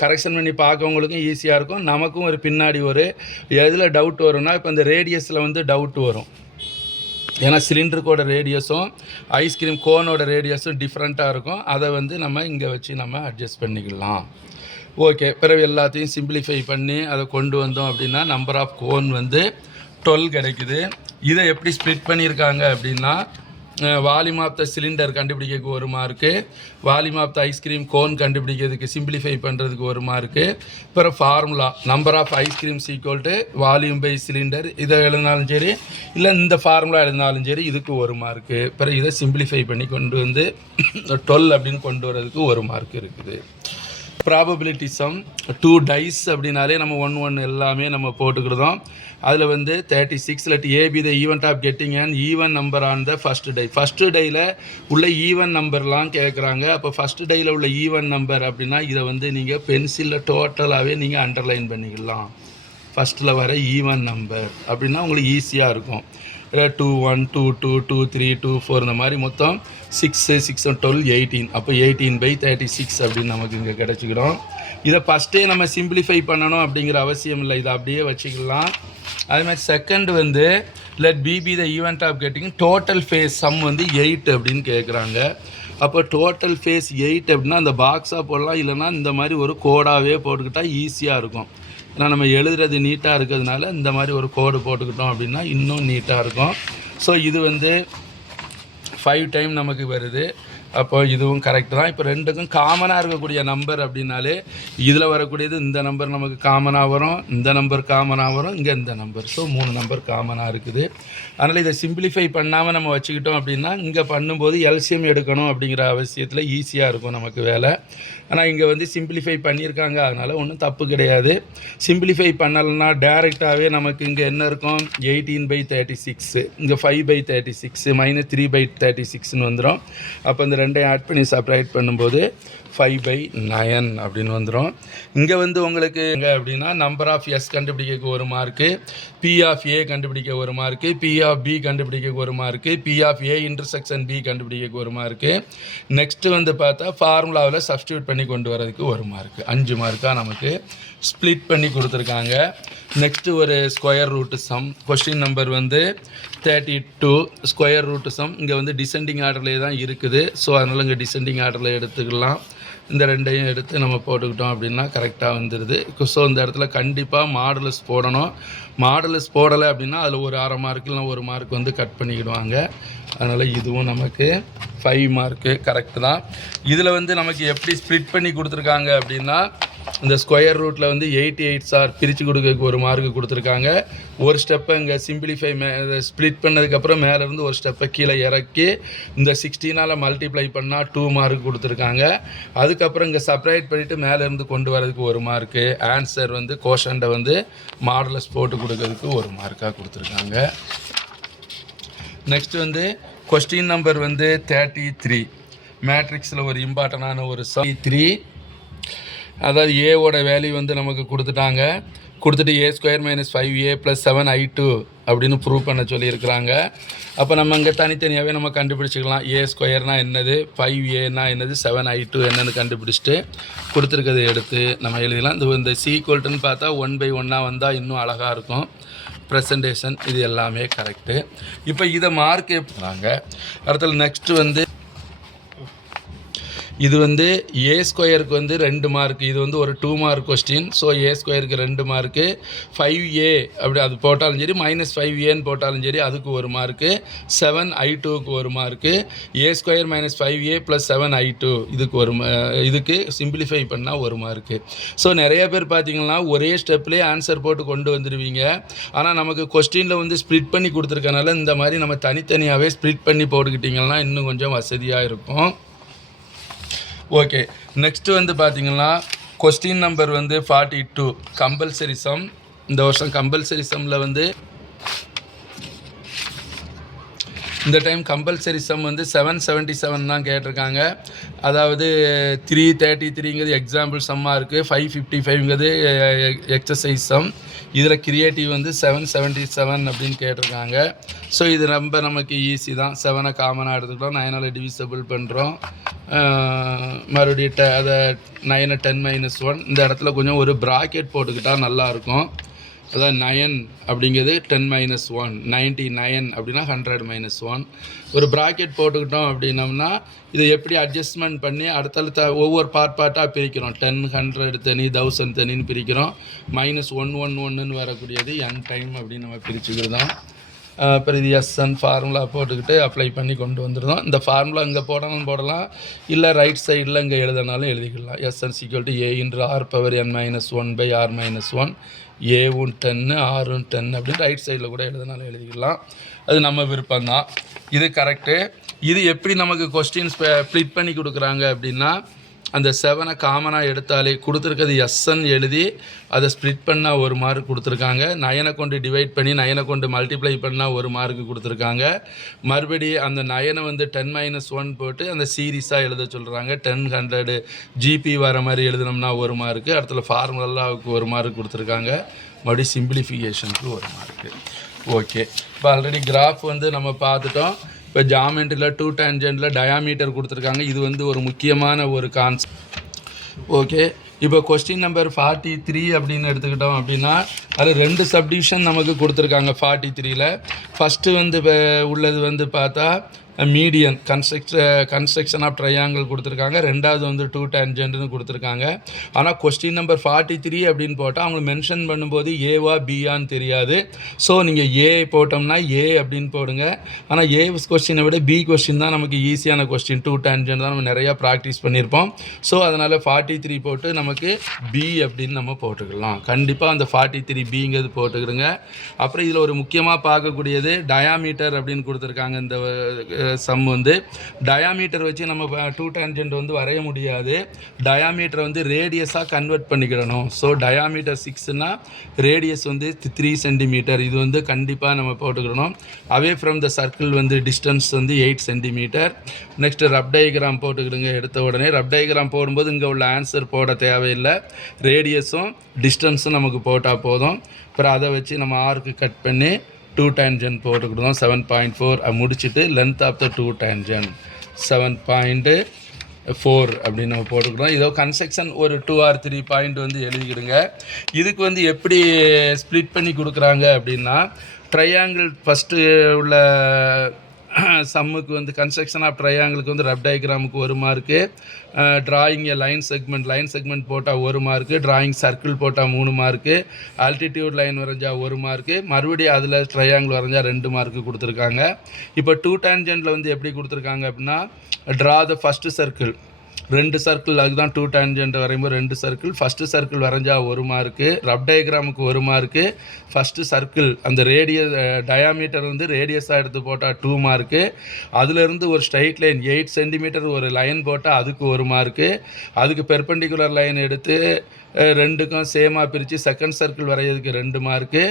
கரெக்ஷன் பண்ணி பார்க்கவங்களுக்கும் ஈஸியாக இருக்கும், நமக்கும் ஒரு பின்னாடி ஒரு எதில் டவுட் வரும்னா இப்போ இந்த ரேடியஸில் வந்து டவுட் வரும். ஏன்னா சிலிண்டருக்கோட ரேடியஸும் ஐஸ்கிரீம் கோனோட ரேடியஸும் டிஃப்ரெண்ட்டாக இருக்கும். அதை வந்து நம்ம இங்கே வச்சு நம்ம அட்ஜஸ்ட் பண்ணிக்கலாம். ஓகே, பிறகு எல்லாத்தையும் சிம்பிளிஃபை பண்ணி அதை கொண்டு வந்தோம் அப்படின்னா நம்பர் ஆஃப் கோன் வந்து 12 கிடைக்குது. இதை எப்படி ஸ்ப்ளிட் பண்ணியிருக்காங்க அப்படின்னா வால்யூம் ஆஃப் த சிலிண்டர் கண்டுபிடிக்கிறதுக்கு 1 mark, volume of the ice cream cone கண்டுபிடிக்கிறதுக்கு சிம்பிளிஃபை பண்ணுறதுக்கு 1 மார்க்கு, அப்புறம் formula number of ice creams equal to volume by cylinder இதை எழுதினாலும் சரி, இல்லை இந்த ஃபார்முலா எழுதினாலும் சரி இதுக்கு 1 மார்க்கு. பிறகு இதை சிம்பிளிஃபை பண்ணி கொண்டு வந்து 12 அப்படின்னு கொண்டு வரதுக்கு 1 மார்க் இருக்குது. ப்ராபபிலிட்டி சம் 2 டைஸ் அப்படின்னாலே நம்ம 1 எல்லாமே நம்ம போட்டுக்கிடுதோம். அதில் வந்து 36 let A be the event of getting an even number on the first die. First டையில் உள்ள ஈவன் நம்பர்லாம் கேட்குறாங்க. அப்போ ஃபஸ்ட்டு டையில் உள்ள ஈவன் நம்பர் அப்படின்னா இதை வந்து நீங்கள் பென்சிலில் டோட்டலாகவே நீங்கள் அண்டர்லைன் பண்ணிக்கலாம். ஃபஸ்ட்டில் வர ஈவன் நம்பர் அப்படின்னா உங்களுக்கு ஈஸியாக இருக்கும். 2 1 2 2 2 3 2 4 இந்த மாதிரி மொத்தம் 6 6 12 18. அப்போ 18/36 அப்படின்னு நமக்கு இங்கே கிடச்சிக்கிறோம். இதை ஃபஸ்ட்டே நம்ம சிம்பிளிஃபை பண்ணணும் அப்படிங்கிற அவசியம் இல்லை, இதை அப்படியே வச்சுக்கலாம். அதே மாதிரி செகண்ட் வந்து let P be the event of getting total face sum வந்து 8 அப்படின்னு கேட்குறாங்க. அப்போ டோட்டல் ஃபேஸ் 8 அப்படின்னா அந்த பாக்ஸாக போடலாம், இல்லைனா இந்த மாதிரி ஒரு கோடாகவே போட்டுக்கிட்டால் ஈஸியாக இருக்கும். ஏன்னா நம்ம எழுதுறது நீட்டாக இருக்கிறதுனால இந்த மாதிரி ஒரு கோடு போட்டுக்கிட்டோம் அப்படின்னா இன்னும் நீட்டாக இருக்கும். ஸோ இது வந்து 5 டைம் நமக்கு வருது. அப்போ இதுவும் கரெக்ட் தான். இப்போ ரெண்டுக்கும் காமனாக இருக்கக்கூடிய நம்பர் அப்படின்னாலே இதில் வரக்கூடியது இந்த நம்பர் நமக்கு காமனாக வரும், இந்த நம்பர் காமனாக வரும், இங்கே இந்த நம்பர். ஸோ 3 நம்பர் காமனாக இருக்குது. அதனால் இதை சிம்பிளிஃபை பண்ணாமல் நம்ம வச்சுக்கிட்டோம் அப்படின்னா இங்கே பண்ணும்போது எல்சிஎம் எடுக்கணும் அப்படிங்கிற அவசியத்தில் ஈஸியாக இருக்கும் நமக்கு வேலை. ஆனால் இங்கே வந்து சிம்பிளிஃபை பண்ணியிருக்காங்க, அதனால் ஒன்றும் தப்பு கிடையாது. சிம்பிளிஃபை பண்ணலைன்னா டேரெக்டாகவே நமக்கு இங்கே என்ன இருக்கும் 18/36, இங்கே 5/36 -3/36ன்னு வந்துடும். அப்போ இந்த ரெண்டையும் ஆட் பண்ணி செப்பரேட் பண்ணும்போது 5/9 அப்படின்னு வந்துடும். இங்கே வந்து உங்களுக்கு எங்கே அப்படின்னா நம்பர் ஆஃப் எஸ் கண்டுபிடிக்க 1 மார்க்கு, பி ஆஃப் ஏ கண்டுபிடிக்க 1 மார்க்கு, பி ஆஃப் பி கண்டுபிடிக்க 1 mark, P of A intersection B கண்டுபிடிக்க 1 மார்க்கு. நெக்ஸ்ட்டு வந்து பார்த்தா ஃபார்முலாவில் சப்ஸ்டியூட் பண்ணி கொண்டு வரதுக்கு 1 மார்க்கு. 5 மார்க்காக நமக்கு ஸ்ப்ளிட் பண்ணி கொடுத்துருக்காங்க. நெக்ஸ்ட்டு ஒரு square root sum. Question number வந்து 32 ஸ்கொயர் ரூட்டு சம். இங்கே வந்து டிசெண்டிங் ஆர்டர்லேயே தான் இருக்குது. ஸோ அதனால் இங்கே டிசெண்டிங் ஆர்டரில் எடுத்துக்கலாம். இந்த ரெண்டையும் எடுத்து நம்ம போட்டுக்கிட்டோம் அப்படின்னா கரெக்டாக வந்துடுது. ஸோ இந்த இடத்துல கண்டிப்பாக மாடுலஸ் போடணும். மாடுலஸ் போடலை அப்படின்னா அதில் ஒரு 1/2 மார்க் இல்லை 1 மார்க் வந்து கட் பண்ணிக்கிடுவாங்க. அதனால் இதுவும் நமக்கு 5 மார்க்கு கரெக்டு தான். இதில் வந்து நமக்கு எப்படி ஸ்ப்ளிட் பண்ணி கொடுத்துருக்காங்க அப்படின்னா இந்த ஸ்கொயர் ரூட்டில் வந்து 88 சார் பிரித்து கொடுக்க 1 மார்க்கு கொடுத்துருக்காங்க. ஒரு ஸ்டெப்பை இங்கே சிம்பிளிஃபை ஸ்ப்ளிட் பண்ணதுக்கப்புறம் மேலேருந்து ஒரு ஸ்டெப்பை கீழே இறக்கி இந்த 16ஆல் மல்டிப்ளை பண்ணால் 2 மார்க் கொடுத்துருக்காங்க. அதுக்கப்புறம் இங்கே செப்பரேட் பண்ணிவிட்டு மேலேருந்து கொண்டு வரதுக்கு 1 மார்க்கு. ஆன்சர் வந்து கோஷன்ட்டை வந்து மாடுலஸ் போட்டு கொடுக்கறதுக்கு 1 மார்க்காக கொடுத்துருக்காங்க. நெக்ஸ்ட் வந்து கொஸ்டின் நம்பர் வந்து 33 மேட்ரிக்ஸில் ஒரு இம்பார்ட்டண்டான ஒரு சம் 3. அதாவது ஏவோட வேல்யூ வந்து நமக்கு கொடுத்துட்டாங்க. கொடுத்துட்டு a² - 5a + 7i2 அப்படின்னு ப்ரூவ் பண்ண சொல்லியிருக்கிறாங்க. அப்போ நம்ம இங்கே தனித்தனியாகவே நம்ம கண்டுபிடிச்சிக்கலாம். a² என்னது, 5a என்னது, 7i2 என்னன்னு கண்டுபிடிச்சிட்டு கொடுத்துருக்கதை எடுத்து நம்ம எழுதிடலாம். இந்த C=ன்னு பார்த்தா 1/1 வந்தால் இன்னும் அழகாக இருக்கும். ப்ரெசன்டேஷன் இது எல்லாமே கரெக்டு. இப்போ இதை மார்க் பண்ணுறாங்க. அடுத்தது நெக்ஸ்ட்டு வந்து இது வந்து a² வந்து 2 மார்க். இது வந்து ஒரு 2 mark question. So a² 2 mark, 5a அப்படி அது போட்டாலும் சரி, -5aன்னு போட்டாலும் சரி அதுக்கு 1 mark, 7i2க்கு 1 mark, a² - 5a + 7i2 இதுக்கு சிம்பிளிஃபை பண்ணால் 1 மார்க்கு. ஸோ நிறைய பேர் பார்த்தீங்கன்னா ஒரே ஸ்டெப்லேயே ஆன்சர் போட்டு கொண்டு வந்துடுவீங்க. ஆனால் நமக்கு கொஸ்டினில் வந்து ஸ்ப்ளிட் பண்ணி கொடுத்துருக்கனால இந்த மாதிரி நம்ம தனித்தனியாகவே ஸ்ப்ளிட் பண்ணி போட்டுக்கிட்டிங்கன்னா இன்னும் கொஞ்சம் வசதியாக இருக்கும். ஓகே, நெக்ஸ்ட்டு வந்து பார்த்திங்கன்னா கொஸ்டின் நம்பர் வந்து 42 கம்பல்சரி சம். இந்த வருஷம் கம்பல்சரி சம்மில் வந்து இந்த டைம் கம்பல்சரி சம் வந்து 777 தான் கேட்டிருக்காங்க. அதாவது 333ங்கிறது எக்ஸாம்பிள் சம்மாக இருக்குது, 555ங்கிறது எக்ஸசைஸ் சம். இதில் கிரியேட்டிவ் வந்து 777 அப்படின்னு கேட்டிருக்காங்க. ஸோ இது ரொம்ப நமக்கு ஈஸி தான். 7 காமனாக எடுத்துக்கிட்டோம், 9ஆல் டிவிசபிள் பண்ணுறோம். மறுபடியும் அதை 9 10 - 1 இந்த இடத்துல கொஞ்சம் ஒரு ப்ராக்கெட் போட்டுக்கிட்டால் நல்லாயிருக்கும். அதாவது 9 அப்படிங்கிறது 10 - 1, 99 அப்படின்னா 100 - 1. ஒரு ப்ராக்கெட் போட்டுக்கிட்டோம் அப்படின்னம்னா இதை எப்படி அட்ஜஸ்ட்மெண்ட் பண்ணி அடுத்தடுத்த ஒவ்வொரு பார்ட்டாக பிரிக்கிறோம். 10, 100 தனி, 1000 தனின்னு பிரிக்கிறோம். -111ன்னு வரக்கூடியது n டைம் அப்படின்னு நம்ம பிரிச்சுக்கிடுதோம். அப்புறம் இது எஸ்என் ஃபார்முலா போட்டுக்கிட்டு அப்ளை பண்ணி கொண்டு வந்துடுறோம். இந்த ஃபார்முலா இங்கே போடலாம், இல்லை ரைட் சைடில் இங்கே எழுதினாலும் எழுதிக்கலாம். எஸ்என் = a × r⁻n-1/r-1, ஏவும் 10 ஆரும் 10 அப்படின்னு ரைட் சைடில் கூட எழுதினாலும் எழுதிக்கலாம். அது நம்ம விருப்பம்தான். இது கரெக்டு. இது எப்படி நமக்கு கொஸ்டின்ஸ் ஸ்ப்ளிட் பண்ணி கொடுக்குறாங்க அப்படின்னா, அந்த 7 காமனாக எடுத்தாலே கொடுத்துருக்கிறது எஸ்என் எழுதி அதை ஸ்ப்ளிட் பண்ணால் 1 மார்க் கொடுத்துருக்காங்க. 9 கொண்டு டிவைட் பண்ணி 9 கொண்டு மல்டிப்ளை பண்ணால் 1 மார்க் கொடுத்துருக்காங்க. மறுபடி அந்த 9 வந்து 10 - 1 போட்டு அந்த சீரீஸாக எழுத சொல்கிறாங்க. 10, 100 ஜிபி வர மாதிரி எழுதினோம்னா 1 மார்க்கு. அடுத்த ஃபார்முலாவுக்கு 1 மார்க் கொடுத்துருக்காங்க. மறுபடியும் சிம்பிளிஃபிகேஷனுக்கு 1 மார்க்கு. ஓகே, இப்போ ஆல்ரெடி கிராஃப் வந்து நம்ம பார்த்துட்டோம். இப்போ ஜாமெண்ட்ரியில் 2 டேஞ்சென்ட்டில் டயாமீட்டர் கொடுத்துருக்காங்க. இது வந்து ஒரு முக்கியமான ஒரு கான்செப்ட். ஓகே, இப்போ கொஸ்டின் நம்பர் 43 அப்படின்னு எடுத்துக்கிட்டோம் அப்படின்னா அது 2 சப்டிவிஷன் நமக்கு கொடுத்துருக்காங்க. 43ல் ஃபஸ்ட்டு வந்து உள்ளது வந்து பார்த்தா மீடியன் கன்ஸ்ட்ரக்ஷன் ஆஃப் ட்ரையாங்கிள் கொடுத்துருக்காங்க. ரெண்டாவது வந்து 2 டேஞ்சென்ட்னு கொடுத்துருக்காங்க. ஆனால் கொஸ்டின் நம்பர் 43 அப்படின்னு போட்டால் அவங்க மென்ஷன் பண்ணும்போது ஏவா பியான்னு தெரியாது. ஸோ நீங்கள் ஏ போட்டோம்னா ஏ அப்படின்னு போடுங்க. ஆனால் ஏ கொஸ்டினை விட பி கொஸ்டின் தான் நமக்கு ஈஸியான கொஸ்டின். 2 டேஞ்சென்ட் தான் நம்ம நிறையா ப்ராக்டிஸ் பண்ணியிருப்போம். ஸோ அதனால் 43 போட்டு நமக்கு பி அப்படின்னு நம்ம போட்டுக்கலாம். கண்டிப்பாக அந்த 43 பிங்கிறது போட்டுக்கிடுங்க. அப்புறம் இதில் ஒரு முக்கியமாக பார்க்கக்கூடியது டயாமீட்டர் அப்படின்னு கொடுத்துருக்காங்க. இந்த சம் வந்து டயாமீட்டர் வச்சு நம்ம 2 டேஞ்சென்ட் வந்து வரைய முடியாது. டயாமீட்டரை வந்து ரேடியஸாக கன்வெர்ட் பண்ணிக்கிடணும். ஸோ டயாமீட்டர் 6னா ரேடியஸ் வந்து 3 சென்டிமீட்டர். இது வந்து கண்டிப்பாக நம்ம போட்டுக்கிடணும். அவே ஃப்ரம் த சர்க்கிள் வந்து டிஸ்டன்ஸ் வந்து 8 சென்டிமீட்டர். நெக்ஸ்ட்டு ரப் டயக்ராம் போட்டுக்கிடுங்க. எடுத்த உடனே ரப் டயக்ராம் போடும்போது இங்கே உள்ள ஆன்சர் போட தேவையில்லை. ரேடியஸும் டிஸ்டன்ஸும் நமக்கு போட்டால் போதும். அப்புறம் அதை வச்சு நம்ம ஆர்க்கு கட் பண்ணி 2 டேஞ்சென்ட் போட்டுக்கிட்டோம். 7.4 முடிச்சுட்டு லென்த் ஆஃப் த 2 டேஞ்சென்ட் 7.4 அப்படின்னு நம்ம போட்டுக்கிட்டோம். இதோ கன்ஸ்ட்ரக்ஷன் ஒரு 2 or 3 பாயிண்ட் வந்து எழுதிக்கிடுங்க. இதுக்கு வந்து எப்படி ஸ்ப்ளிட் பண்ணி கொடுக்குறாங்க அப்படின்னா, ட்ரையாங்கிள் ஃபஸ்ட்டு உள்ள சம்முக்கு வந்து கன்ஸ்ட்ரக்ஷன் ஆஃப் ட்ரையாங்கிளுக்கு வந்து ரப் டயக்ராமுக்கு 1 மார்க்கு, ட்ராயிங் ஏ லைன் செக்மெண்ட் போட்டால் 1 மார்க்கு, ட்ராயிங் சர்க்கிள் போட்டால் 3 மார்க்கு, ஆல்டிடியூட் லைன் வரைஞ்சா 1 மார்க்கு, மறுபடியும் அதில் ட்ரையாங்கிள் வரைஞ்சா 2 மார்க்கு கொடுத்துருக்காங்க. இப்போ 2 டேஞ்சென்ட்டில் வந்து எப்படி கொடுத்துருக்காங்க அப்படின்னா, draw the first circle, 2 circle, அதுக்கு தான் 2 டேஞ்சென்ட் வரையும்போது 2 சர்க்கிள். ஃபஸ்ட்டு சர்க்கிள் வரைஞ்சா 1 மார்க்கு, ரப் டயக்ராமுக்கு 1 மார்க்கு, ஃபஸ்ட்டு சர்க்கிள் அந்த டயாமீட்டர் வந்து ரேடியஸாக எடுத்து போட்டால் 2 மார்க்கு, அதிலிருந்து ஒரு ஸ்ட்ரைட் லைன் 8 சென்டிமீட்டர் ஒரு லைன் போட்டால் அதுக்கு 1 மார்க்கு, அதுக்கு பெர்பெண்டிகுலர் லைன் எடுத்து 2க்கும் சேமாக பிரித்து செகண்ட் சர்க்கிள் வரைகிறதுக்கு 2 மார்க்கு,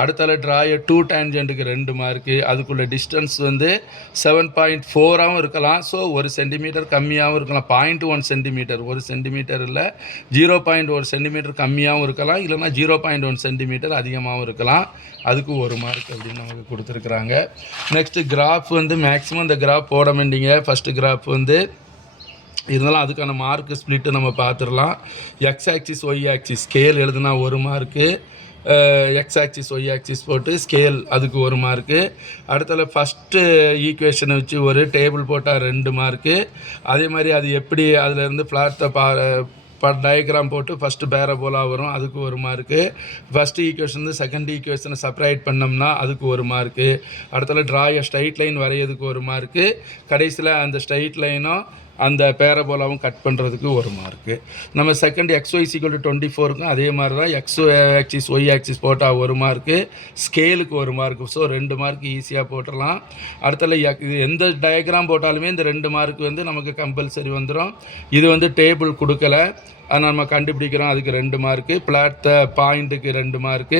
அடுத்தால ட்ராய 2 டேஞ்சென்ட்டுக்கு 2 மார்க்கு, அதுக்குள்ள டிஸ்டன்ஸ் வந்து 7.4ஆகவும் இருக்கலாம். ஸோ 1 சென்டிமீட்டர் கம்மியாகவும் இருக்கலாம். 0.1 சென்டிமீட்டர், 1 சென்டிமீட்டர் இல்லை 0.1 சென்டிமீட்டர் கம்மியாகவும் இருக்கலாம், இல்லைனா 0.1 சென்டிமீட்டர் அதிகமாகவும் இருக்கலாம். அதுக்கு 1 மார்க் அப்படின்னு நமக்கு கொடுத்துருக்குறாங்க. நெக்ஸ்ட்டு கிராஃப் வந்து மேக்ஸிமம் இந்த கிராஃப் போட வேண்டிங்க. ஃபஸ்ட்டு கிராஃப் வந்து இருந்தாலும் அதுக்கான மார்க்கு ஸ்ப்ளிட்டு நம்ம பார்த்துடலாம். X axis y axis scale எழுதுனா 1 mark, x axis y axis போட்டு ஸ்கேல் அதுக்கு 1 மார்க்கு. அடுத்தது ஃபஸ்ட்டு ஈக்குவேஷனை வச்சு ஒரு டேபிள் போட்டால் 2 மார்க்கு. அதே மாதிரி அது எப்படி அதிலேருந்து ஃப்ளாட்டை டயக்ராம் போட்டு ஃபஸ்ட்டு பேரபோலாக வரும், அதுக்கு 1 மார்க்கு. ஃபஸ்ட்டு ஈக்குவேஷன் வந்து செகண்ட் ஈக்குவேஷனை செப்பரேட் பண்ணோம்னா அதுக்கு 1 மார்க்கு. அடுத்தது ட்ராய ஸ்ட்ரைட் லைன் வரையிறதுக்கு 1 மார்க்கு. கடைசியில் அந்த ஸ்ட்ரைட் லைனும் அந்த பேரபோலாவும் கட் பண்ணுறதுக்கு 1 மார்க்கு. நம்ம செகண்ட் XY = 24க்கும் அதே மாதிரி தான். எக்ஸ் ஆக்சிஸ் ஒய் ஆக்சிஸ் போட்டால் 1 மார்க்கு, ஸ்கேலுக்கு 1 மார்க்கு. ஸோ 2 மார்க்கு ஈஸியாக போட்டுடலாம். அடுத்தல எந்த டயக்ராம் போட்டாலுமே இந்த 2 மார்க்கு வந்து நமக்கு கம்பல்சரி வந்துடும். இது வந்து டேபிள் கொடுக்கல, அதை நம்ம கண்டுபிடிக்கிறோம், அதுக்கு 2 மார்க்கு. பிளாட் பாயிண்ட்டுக்கு 2 மார்க்கு.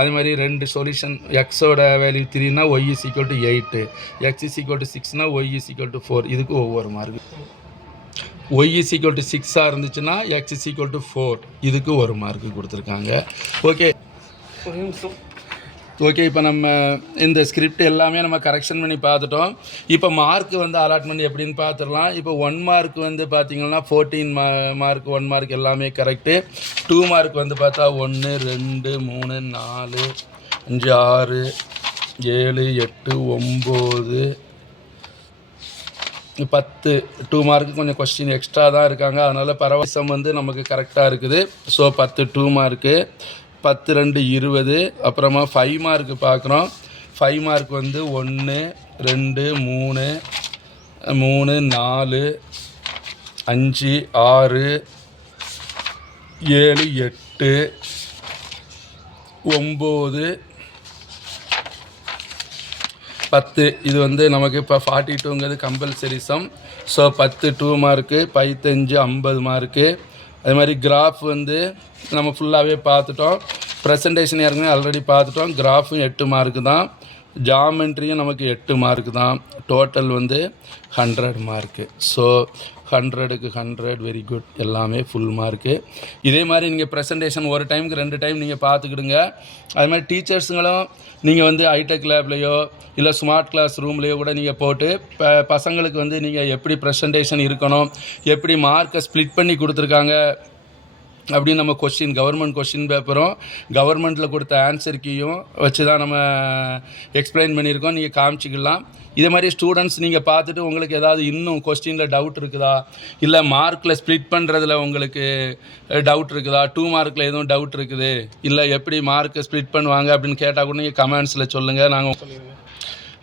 அது மாதிரி 2 சொல்யூஷன், எக்ஸோட வேல்யூ 3னா ஒய் = 8, எக்ஸ் = 6னா ஒய் = 4, இதுக்கு ஒவ்வொரு மார்க்கு. ஒய் = 6ஆக இருந்துச்சுன்னா எக்ஸ் = 4, இதுக்கு 1 மார்க்கு கொடுத்துருக்காங்க. ஓகே, ஓகே, இப்போ நம்ம இந்த ஸ்கிரிப்ட் எல்லாமே நம்ம கரெக்ஷன் பண்ணி பார்த்துட்டோம். இப்போ மார்க் வந்து அலாட்மெண்ட் எப்படின்னு பார்த்துடலாம். இப்போ 1 மார்க் வந்து பார்த்திங்கன்னா 14 மார்க் 1 மார்க் எல்லாமே கரெக்டு. 2 மார்க் வந்து பார்த்தா 1 2 3 4 5 6 7 8 9 10. 2 மார்க்கு கொஞ்சம் கொஸ்டின் எக்ஸ்ட்ரா தான் இருக்காங்க, அதனால் பரவசம் வந்து நமக்கு கரெக்டாக இருக்குது. So 10 2 mark, 10 2 20. அப்புறமா 5 மார்க்கு பார்க்குறோம். 5 மார்க் வந்து 1 2 3 3 4 5 6 7 8 9 10. இது வந்து நமக்கு இப்போ 42ங்கிறது compulsory sum. So 10 2 mark, 15 50 mark. அது மாதிரி கிராஃப் வந்து நம்ம ஃபுல்லாகவே பார்த்துட்டோம். ப்ரெசன்டேஷன் ஏற்கனவே ஆல்ரெடி பார்த்துட்டோம். கிராஃபும் 8 மார்க்கு தான். ஜாமெண்ட்ரியும் நமக்கு 8 மார்க்கு தான். டோட்டல் வந்து 100 மார்க்கு. ஸோ 100க்கு 100 வெரி குட், எல்லாமே ஃபுல் மார்க்கு. இதே மாதிரி நீங்கள் ப்ரெசன்டேஷன் ஒரு டைமுக்கு 2 டைம் நீங்கள் பார்த்துக்கிடுங்க. அது மாதிரி டீச்சர்ஸுங்களும் நீங்கள் வந்து ஹைடெக் லேப்லேயோ இல்லை ஸ்மார்ட் கிளாஸ் ரூம்லேயோ கூட நீங்கள் போட்டு பசங்களுக்கு வந்து நீங்கள் எப்படி ப்ரெசன்டேஷன் இருக்கணும், எப்படி மார்க்கை ஸ்ப்ளிட் பண்ணி கொடுத்துருக்காங்க அப்படின்னு நம்ம கவர்மெண்ட் கொஸ்டின் பேப்பரும் கவர்மெண்ட்டில் கொடுத்த ஆன்சர் கீயும் வச்சு தான் நம்ம எக்ஸ்பிளைன் பண்ணியிருக்கோம். நீங்கள் காமிச்சிக்கலாம். இதே மாதிரி ஸ்டூடெண்ட்ஸ் நீங்கள் பார்த்துட்டு உங்களுக்கு ஏதாவது இன்னும் கொஸ்டினில் டவுட் இருக்குதா, இல்லை மார்க்கில் ஸ்ப்ளிட் பண்ணுறதுல உங்களுக்கு டவுட் இருக்குதா, 2 மார்க்கில் எதுவும் டவுட் இருக்குது, இல்லை எப்படி மார்க்கை ஸ்ப்ளிட் பண்ணுவாங்க அப்படின்னு கேட்டால் கூட நீங்கள் கமெண்ட்ஸில் சொல்லுங்கள், நாங்கள் சொல்லிடுவோம்.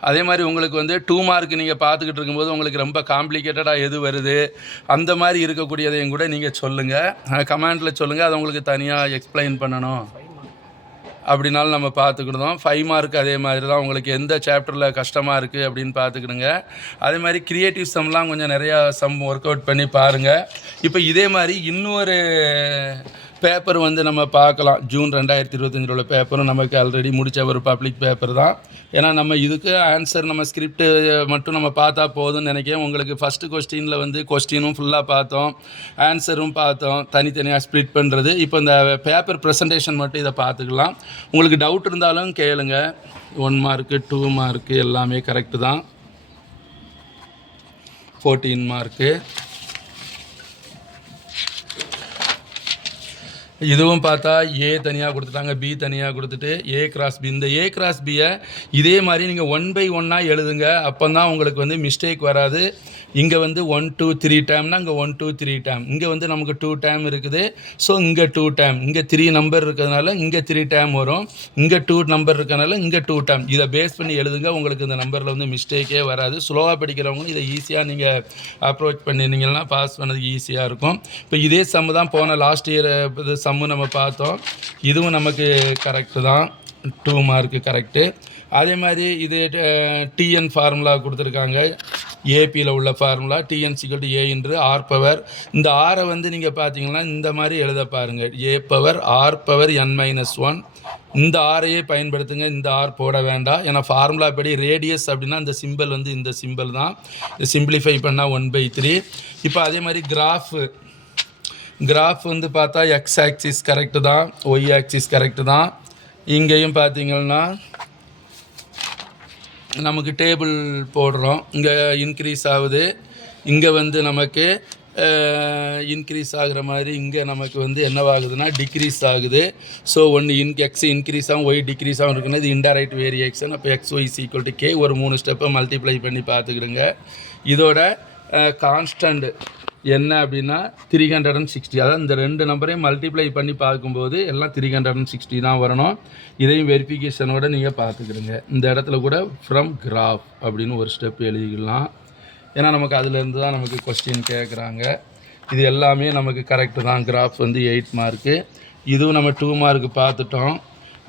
அதே மாதிரி உங்களுக்கு வந்து 2 மார்க் நீங்கள் பார்த்துக்கிட்டு இருக்கும்போது உங்களுக்கு ரொம்ப காம்ப்ளிகேட்டடாக எது வருது, அந்த மாதிரி இருக்கக்கூடியதையும் கூட நீங்கள் சொல்லுங்கள், கமெண்ட்டில் சொல்லுங்கள். அதை உங்களுக்கு தனியாக எக்ஸ்பிளைன் பண்ணணும் அப்படின்னாலும் நம்ம பார்த்துக்கிடுதோம். 5 மார்க் அதே மாதிரி தான். உங்களுக்கு எந்த சாப்டரில் கஷ்டமாக இருக்குது அப்படின்னு பார்த்துக்கிடுங்க. அதே மாதிரி க்ரியேட்டிவ் சம்லாம் கொஞ்சம் நிறையா சம் ஒர்க் அவுட் பண்ணி பாருங்கள். இப்போ இதே மாதிரி இன்னொரு பேப்பர் வந்து நம்ம பார்க்கலாம். ஜூன் 2025 உள்ள பேப்பரும் நமக்கு ஆல்ரெடி முடித்த ஒரு பப்ளிக் பேப்பர் தான். ஏன்னா நம்ம இதுக்கு ஆன்சர் நம்ம ஸ்கிரிப்டு மட்டும் நம்ம பார்த்தா போதும்னு நினைக்கிறேன். உங்களுக்கு ஃபஸ்ட்டு கொஸ்டினில் வந்து கொஸ்டினும் ஃபுல்லாக பார்த்தோம், ஆன்சரும் பார்த்தோம், தனித்தனியாக ஸ்ப்ளிட் பண்ணுறது. இப்போ இந்த பேப்பர் ப்ரெசன்டேஷன் மட்டும் இதை பார்த்துக்கலாம். உங்களுக்கு டவுட் இருந்தாலும் கேளுங்க. 1 மார்க்கு 2 மார்க்கு எல்லாமே கரெக்டு தான். 14 மார்க்கு. இதுவும் பார்த்தா ஏ தனியாக கொடுத்துட்டாங்க, பி தனியாக கொடுத்துட்டு A கிராஸ் பி. இந்த A கிராஸ் பியை இதே மாதிரி நீங்கள் 1 by 1 எழுதுங்க. அப்போ தான் உங்களுக்கு வந்து மிஸ்டேக் வராது. இங்கே வந்து 1 2 3 டேம்னா இங்கே 1 2 3 டேம், இங்கே வந்து நமக்கு 2 டேம் இருக்குது. ஸோ இங்கே 2 டேம், இங்கே 3 நம்பர் இருக்கிறதுனால இங்கே 3 டேம் வரும், இங்கே 2 நம்பர் இருக்கிறதுனால இங்கே 2 டேம். இதை பேஸ் பண்ணி எழுதுங்க. உங்களுக்கு இந்த நம்பரில் வந்து மிஸ்டேக்கே வராது. ஸ்லோவாக படிக்கிறவங்களும் இதை ஈஸியாக நீங்கள் அப்ரோச் பண்ணியிருந்தீங்கன்னா பாஸ் பண்ணதுக்கு ஈஸியாக இருக்கும். இப்போ இதே சம்மு தான் போன லாஸ்ட் இயர் இது சம்மு நம்ம பார்த்தோம். இதுவும் நமக்கு கரெக்டு தான், 2 மார்க்கு கரெக்டு. அதே மாதிரி இது டிஎன் ஃபார்முலா கொடுத்துருக்காங்க. ஏபியில் உள்ள ஃபார்முலா டிஎன் = A என்று ஆர் பவர். இந்த ஆரை வந்து நீங்கள் பார்த்தீங்கன்னா இந்த மாதிரி எழுத பாருங்கள், A power R power n-1. இந்த ஆரையே பயன்படுத்துங்க, இந்த ஆர் போட வேண்டாம். ஏன்னா ஃபார்முலா படி ரேடியஸ் அப்படின்னா இந்த சிம்பிள் வந்து இந்த சிம்பிள் தான். சிம்பிளிஃபை பண்ணால் 1/3. இப்போ அதே மாதிரி கிராஃப் வந்து பார்த்தா எக்ஸ் ஆக்சிஸ் கரெக்டு தான், ஒய் ஆக்சிஸ் கரெக்டு தான். இங்கேயும் பார்த்தீங்கன்னா நமக்கு டேபிள் போடுறோம். இங்கே இன்க்ரீஸ் ஆகுது, இங்கே வந்து நமக்கு இன்க்ரீஸ் ஆகுற மாதிரி இங்கே நமக்கு வந்து என்னவாகுதுன்னா டிக்ரீஸ் ஆகுது. ஸோ ஒன்று எக்ஸ் இன்க்ரீஸ் ஆகும், ஒய் டிக்ரீஸ் ஆகும் இருக்குன்னா இது இன்டைரக்ட் வேரியேஷன். அப்போ XY = K. ஒரு 3 ஸ்டெப்பை மல்டிப்ளை பண்ணி பார்த்துக்கிடுங்க. இதோட கான்ஸ்டன்ட் என்ன அப்படின்னா 360. அதாவது இந்த 2 நம்பரையும் மல்டிப்ளை பண்ணி பார்க்கும்போது எல்லாம் 360 தான் வரணும். இதையும் வெரிஃபிகேஷனோட நீங்கள் பார்த்துக்கிடுங்க. இந்த இடத்துல கூட ஃப்ரம் கிராஃப் அப்படின்னு ஒரு ஸ்டெப் எழுதிக்கலாம். ஏன்னா நமக்கு அதுலேருந்து தான் நமக்கு கொஸ்டின் கேட்குறாங்க. இது எல்லாமே நமக்கு கரெக்டு தான். கிராஃப் வந்து 8 மார்க்கு. இதுவும் நம்ம 2 மார்க்கு பார்த்துட்டோம்.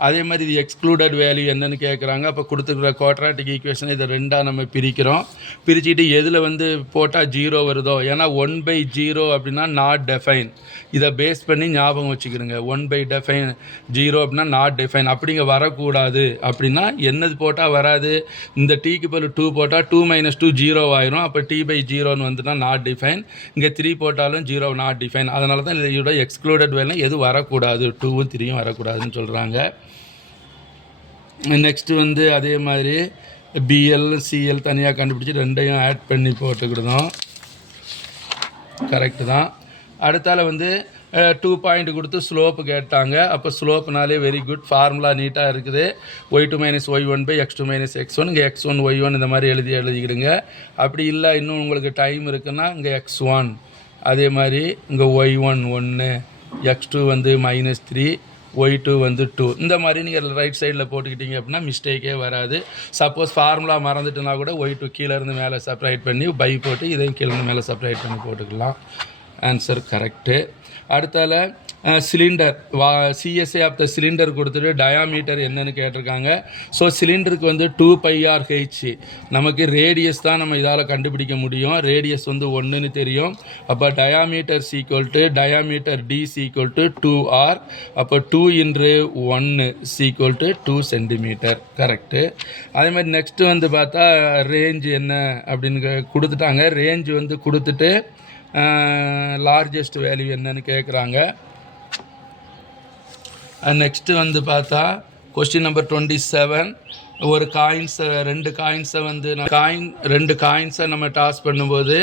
அதே மாதிரி இது எக்ஸ்க்ளூடட் வேல்யூ என்னென்னு கேட்குறாங்க. அப்போ கொடுத்துருக்குற குவாட்ராட்டிக் ஈக்குவேஷன் இதை 2ஆக நம்ம பிரிக்கிறோம். பிரிச்சுட்டு எதில் வந்து போட்டால் 0 வருதோ, ஏன்னா 1/0 அப்படின்னா நாட் டெஃபைன். இதை பேஸ் பண்ணி ஞாபகம் வச்சுக்கிடுங்க. 1/0 அப்படின்னா நாட் டெஃபைன். அப்படிங்க வரக்கூடாது. அப்படின்னா என்னது போட்டால் வராது, இந்த டீக்கு பதில் 2 போட்டால் 2 - 2 0 ஆயிரும். அப்போ T/0ன்னு வந்துன்னா நாட் டிஃபைன். இங்கே 3 போட்டாலும் 0 நாட் டிஃபைன். அதனால தான் இதோட எக்ஸ்க்ளூடட் வேல்யூ எது வரக்கூடாது, 2ம் 3யும் வரக்கூடாதுன்னு சொல்கிறாங்க. நெக்ஸ்ட்டு வந்து அதே மாதிரி பிஎல் சிஎல் தனியாக கண்டுபிடிச்சி ரெண்டையும் ஆட் பண்ணி போட்டுக்கிடுதோம். கரெக்டு தான். அடுத்தால வந்து 2 பாயிண்ட் கொடுத்து ஸ்லோப்பு கேட்டாங்க. அப்போ ஸ்லோப்புனாலே வெரி குட், ஃபார்முலா நீட்டாக இருக்குது. y2 - y1/x2 - x1. இங்கே x1 y1 இந்த மாதிரி எழுதிக்கிடுங்க. அப்படி இல்லை இன்னும் உங்களுக்கு டைம் இருக்குன்னா இங்கே x1, அதே மாதிரி இங்கே y1 1, x2 வந்து -3, y2 வந்து 2. இந்த மாதிரி நீங்கள் ரைட் சைடில் போட்டுக்கிட்டீங்க அப்படின்னா மிஸ்டேக்கே வராது. சப்போஸ் ஃபார்முலா மறந்துட்டுனா கூட y2 கீழேருந்து மேலே செப்பரேட் பண்ணி பை போட்டு இதையும் கீழேருந்து மேலே செப்பரேட் பண்ணி போட்டுக்கலாம். Answer correct. அடுத்தால cylinder CSA of the cylinder கொடுத்துட்டு டயாமீட்டர் என்னன்னு கேட்டிருக்காங்க. ஸோ சிலிண்டருக்கு வந்து 2πRh, நமக்கு ரேடியஸ் தான் நம்ம இதால் கண்டுபிடிக்க முடியும். ரேடியஸ் வந்து 1ன்னு தெரியும். அப்போ டயாமீட்டர் டயாமீட்டர் D = 2R. அப்போ 2 × 1 = 2 சென்டிமீட்டர். கரெக்டு. அதே மாதிரி நெக்ஸ்ட்டு வந்து பார்த்தா ரேஞ்ச் என்ன அப்படின்னு கொடுத்துட்டாங்க. ரேஞ்ச் வந்து கொடுத்துட்டு லார்ஜஸ்ட் வேல்யூ என்னன்னு கேட்குறாங்க. நெக்ஸ்ட்டு வந்து பார்த்தா கொஸ்டின் நம்பர் 27. ஒரு காயின்ஸை 2 காயின்ஸை வந்து ரெண்டு காயின்ஸை நம்ம டாஸ் பண்ணும்போது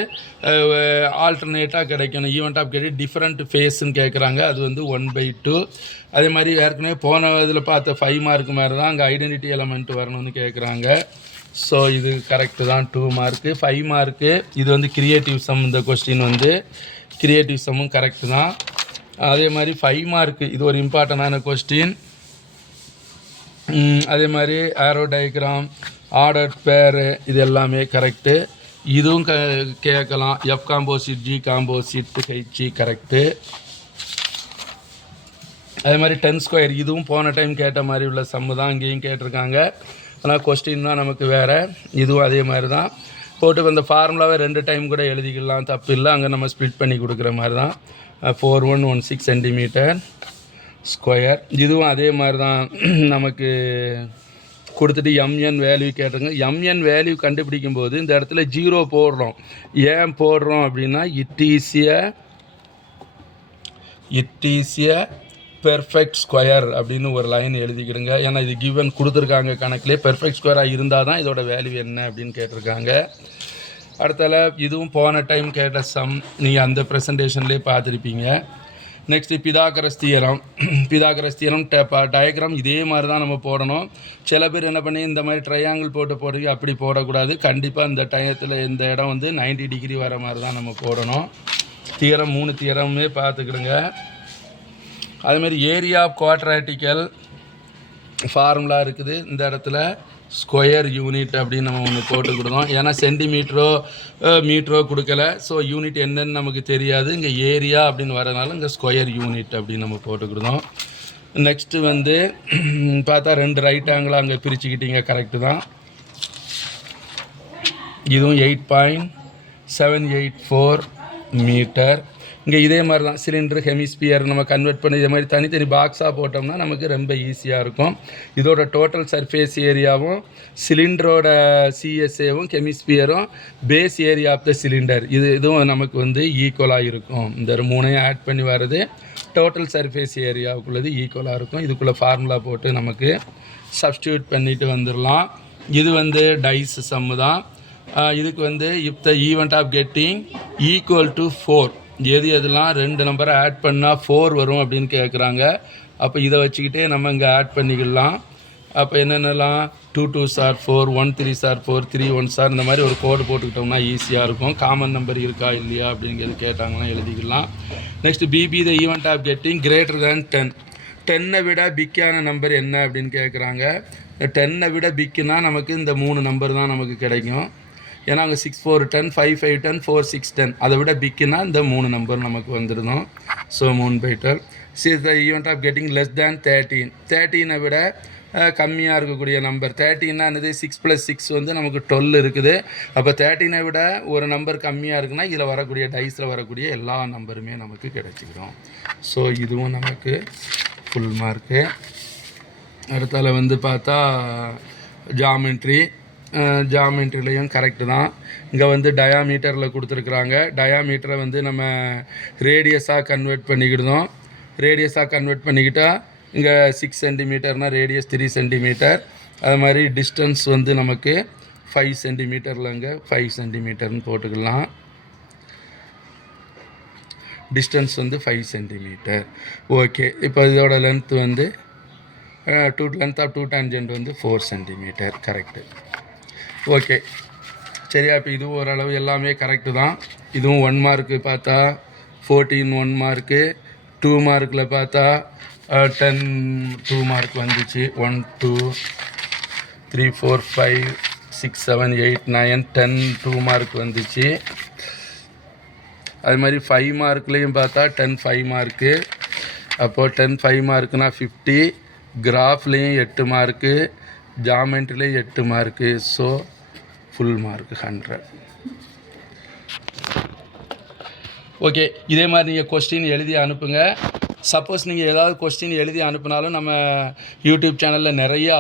ஆல்டர்னேட்டாக கிடைக்கணும். ஈவெண்ட் ஆஃப் கெட்டி டிஃப்ரெண்ட் ஃபேஸ்ன்னு கேட்குறாங்க. அது வந்து 1/2. அதே மாதிரி ஏற்கனவே போன இதில் பார்த்த 5 மார்க் மாதிரி தான் அங்கே ஐடென்டிட்டி எலமெண்ட் வரணும்னு கேட்குறாங்க. ஸோ இது கரெக்டு தான். 2 மார்க்கு. 5 மார்க்கு இது வந்து கிரியேட்டிவ் சம். இந்த கொஸ்டின் வந்து கிரியேட்டிவ் சம்மும் கரெக்டு தான். அதே மாதிரி 5 மார்க்கு இது ஒரு இம்பார்ட்டண்டான கொஸ்டின். அதே மாதிரி ஆரோ டயக்ராம், ஆர்டர் பேரு இது எல்லாமே கரெக்டு. இதுவும் கேட்கலாம். F composite, G composite, H correct. அதே மாதிரி 10² இதுவும் போன டைம் கேட்ட மாதிரி உள்ள சம்மு தான் இங்கேயும் கேட்டிருக்காங்க. ஆனால் கொஸ்டின் தான் நமக்கு வேறு. இதுவும் அதே மாதிரி தான் போட்டு அந்த ஃபார்முலாவை 2 டைம் கூட எழுதிக்கலாம், தப்பு இல்லை. அங்கே நம்ம ஸ்ப்ளிட் பண்ணி கொடுக்குற மாதிரி தான். 4116 சென்டிமீட்டர் ஸ்கொயர். இதுவும் அதே மாதிரி தான் நமக்கு கொடுத்துட்டு எம்என் வேல்யூ கேட்டிருங்க. எம்என் வேல்யூ கண்டுபிடிக்கும் போது இந்த இடத்துல 0 போடுறோம். ஏன் போடுறோம் அப்படின்னா it is a perfect square அப்படின்னு ஒரு லைன் எழுதிக்கிடுங்க. ஏன்னா இது கிவன் கொடுத்துருக்காங்க கணக்கிலே. பெர்ஃபெக்ட் ஸ்கொயராக இருந்தால் தான் இதோட வேல்யூ என்ன அப்படின்னு கேட்டிருக்காங்க. அடுத்தால இதுவும் போன டைம் கேட்ட சம், நீங்கள் அந்த ப்ரெசன்டேஷன்லேயே பார்த்துருப்பீங்க. Next Pythagoras theorem. டயக்ராம் இதே மாதிரி தான் நம்ம போடணும். சில பேர் என்ன பண்ணி இந்த மாதிரி ட்ரையாங்கிள் போட்டு அப்படி போடக்கூடாது. கண்டிப்பாக இந்த டயத்தில் இந்த இடம் வந்து 90 டிகிரி வர மாதிரி தான் நம்ம போடணும். தியரம் 3 தியரமே பார்த்துக்கிடுங்க. அதுமாதிரி ஏரியா ஆஃப் குவாட்ராட்டிக்கல் ஃபார்முலா இருக்குது. இந்த இடத்துல ஸ்கொயர் யூனிட் அப்படின்னு நம்ம ஒன்று போட்டுக்கிடுதோம். ஏன்னா சென்டிமீட்டரோ மீட்டரோ கொடுக்கல. ஸோ யூனிட் என்னன்னு நமக்கு தெரியாது. இங்கே ஏரியா அப்படின்னு வரதுனால இங்கே ஸ்கொயர் யூனிட் அப்படின்னு நம்ம போட்டுக்கிடுதோம். நெக்ஸ்ட்டு வந்து பார்த்தா 2 ரைட் ஆங்கிளாக அங்கே பிரிச்சுக்கிட்டீங்க. கரெக்டு தான். இதுவும் 8.784 மீட்டர். இங்கே இதே மாதிரி தான் சிலிண்டர் ஹெமிஸ்பியர் நம்ம கன்வெர்ட் பண்ணி இதே மாதிரி தனித்தனி பாக்ஸாக போட்டோம்னா நமக்கு ரொம்ப ஈஸியாக இருக்கும். இதோட டோட்டல் சர்ஃபேஸ் ஏரியாவும் சிலிண்டரோட சிஎஸ்ஏவும் ஹெமிஸ்பியரும் base area of the cylinder இதுவும் நமக்கு வந்து ஈக்குவலாக இருக்கும். இந்த 3ஐயும் ஆட் பண்ணி வர்றது டோட்டல் சர்ஃபேஸ் ஏரியாவுக்குள்ளது ஈக்குவலாக இருக்கும். இதுக்குள்ளே ஃபார்முலா போட்டு நமக்கு சப்ஸ்டியூட் பண்ணிட்டு வந்துடலாம். இது வந்து டைஸ் சம்மு தான். இதுக்கு வந்து if the event of getting equal to 4 எதெல்லாம் 2 நம்பரை ஆட் பண்ணால் 4 வரும் அப்படின்னு கேட்குறாங்க. அப்போ இதை வச்சுக்கிட்டே நம்ம இங்கே ஆட் பண்ணிக்கலாம். அப்போ என்னென்னலாம் 2 2s are 4, 1 3s are 4, 3 1s are இந்த மாதிரி ஒரு கோடு போட்டுக்கிட்டோம்னா ஈஸியாக இருக்கும். காமன் நம்பர் இருக்கா இல்லையா அப்படிங்கிறது கேட்டாங்கன்னா எழுதிக்கலாம். Next P be the event of getting greater than 10. 10ஐ விட பிக்கான நம்பர் என்ன அப்படின்னு கேட்குறாங்க. 10ஐ விட பிக்குனா நமக்கு இந்த 3 நம்பர் தான் நமக்கு கிடைக்கும். ஏன்னா அங்கே 6 4 10, 5 5 10, 4 6 10. அதை விட பிக்குன்னா இந்த 3 நம்பர் நமக்கு வந்துடும். So 3/12. The event of getting less than 13. 13ஐ விட கம்மியாக இருக்கக்கூடிய நம்பர் 13னா என்னது 6 + 6 வந்து நமக்கு 12 இருக்குது. அப்போ 13ஐ விட ஒரு நம்பர் கம்மியாக இருக்குன்னா இதில் வரக்கூடிய டைஸில் வரக்கூடிய எல்லா நம்பருமே நமக்கு கிடைச்சிக்கிறோம். ஸோ இதுவும் நமக்கு ஃபுல் மார்க்கு. அடுத்தால வந்து பார்த்தா ஜாமெண்ட்ரிலையும் கரெக்டு தான். இங்கே வந்து டயாமீட்டரில் கொடுத்துருக்குறாங்க. டயாமீட்டரை வந்து நம்ம ரேடியஸாக கன்வெர்ட் பண்ணிக்கிட்டோம். ரேடியஸாக கன்வெர்ட் பண்ணிக்கிட்டால் இங்கே 6 சென்டிமீட்டர்னால் ரேடியஸ் 3 சென்டிமீட்டர். அது மாதிரி டிஸ்டன்ஸ் வந்து நமக்கு 5 சென்டிமீட்டர்லங்க 5 சென்டிமீட்டர்னு போட்டுக்கலாம். டிஸ்டன்ஸ் வந்து 5 சென்டிமீட்டர். ஓகே, இப்போ இதோட லென்த் வந்து லென்த் ஆஃப் 2 டேன்ஜென்ட் வந்து 4 சென்டிமீட்டர். கரெக்டு. ஓகே சரியா? இப்போ இது ஓரளவு எல்லாமே கரெக்டு தான். இதுவும் 1 மார்க்கு பார்த்தா 14 1 மார்க்கு, 2 மார்க்கில் பார்த்தா 10 2 மார்க் வந்துச்சு. 1 2 3 4 5 6 7 8 9 10 2 மார்க் வந்துச்சு. அது மாதிரி 5 மார்க்லேயும் பார்த்தா 10 5 மார்க்கு. அப்போது 10 5 மார்க்குனா 50. கிராஃப்லேயும் 8 மார்க்கு, ஜாமெண்ட்ரிலேயும் 8 mark. So full mark 100. Okay, இதே மாதிரி நீங்கள் கொஸ்டின் எழுதி அனுப்புங்க. சப்போஸ் நீங்கள் ஏதாவது கொஸ்டின் எழுதி அனுப்புனாலும் நம்ம யூடியூப் சேனலில் நிறையா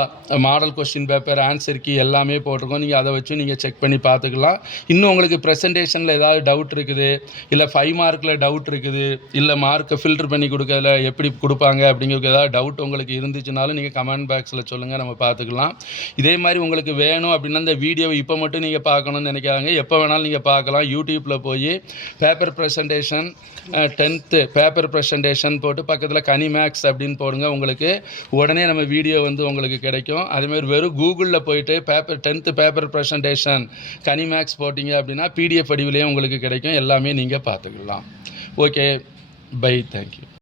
model question paper, answer key எல்லாமே போட்டிருக்கோம். நீங்கள் அதை வச்சு நீங்கள் செக் பண்ணி பார்த்துக்கலாம். இன்னும் உங்களுக்கு ப்ரெசன்டேஷனில் ஏதாவது டவுட் இருக்குது, இல்லை 5 மார்க்கில் டவுட் இருக்குது, இல்லை மார்க்கை ஃபில்டர் பண்ணி கொடுக்கறதுல எப்படி கொடுப்பாங்க அப்படிங்கிறது ஏதாவது டவுட் உங்களுக்கு இருந்துச்சுனாலும் நீங்கள் கமெண்ட் பாக்ஸில் சொல்லுங்கள், நம்ம பார்த்துக்கலாம். இதே மாதிரி உங்களுக்கு வேணும் அப்படின்னா இந்த வீடியோவை இப்போ மட்டும் நீங்கள் பார்க்கணுன்னு நினைக்காதீங்க, எப்போ வேணாலும் நீங்கள் பார்க்கலாம். யூடியூப்பில் போய் paper presentation 10th paper presentation போட்டு பக்கத்தில் கனிமேக்ஸ் அப்படின்னு போடுங்க. உங்களுக்கு உடனே நம்ம வீடியோ வந்து உங்களுக்கு கிடைக்கும். அதேமாதிரி வெறும் கூகுளில் போயிட்டு 10th பேப்பர் ப்ரெசன்டேஷன் கனிமேக்ஸ் போட்டிங்க அப்படின்னா PDF வடிவிலேயே உங்களுக்கு கிடைக்கும். எல்லாமே நீங்கள் பார்த்துக்கலாம். Okay, bye, thank you.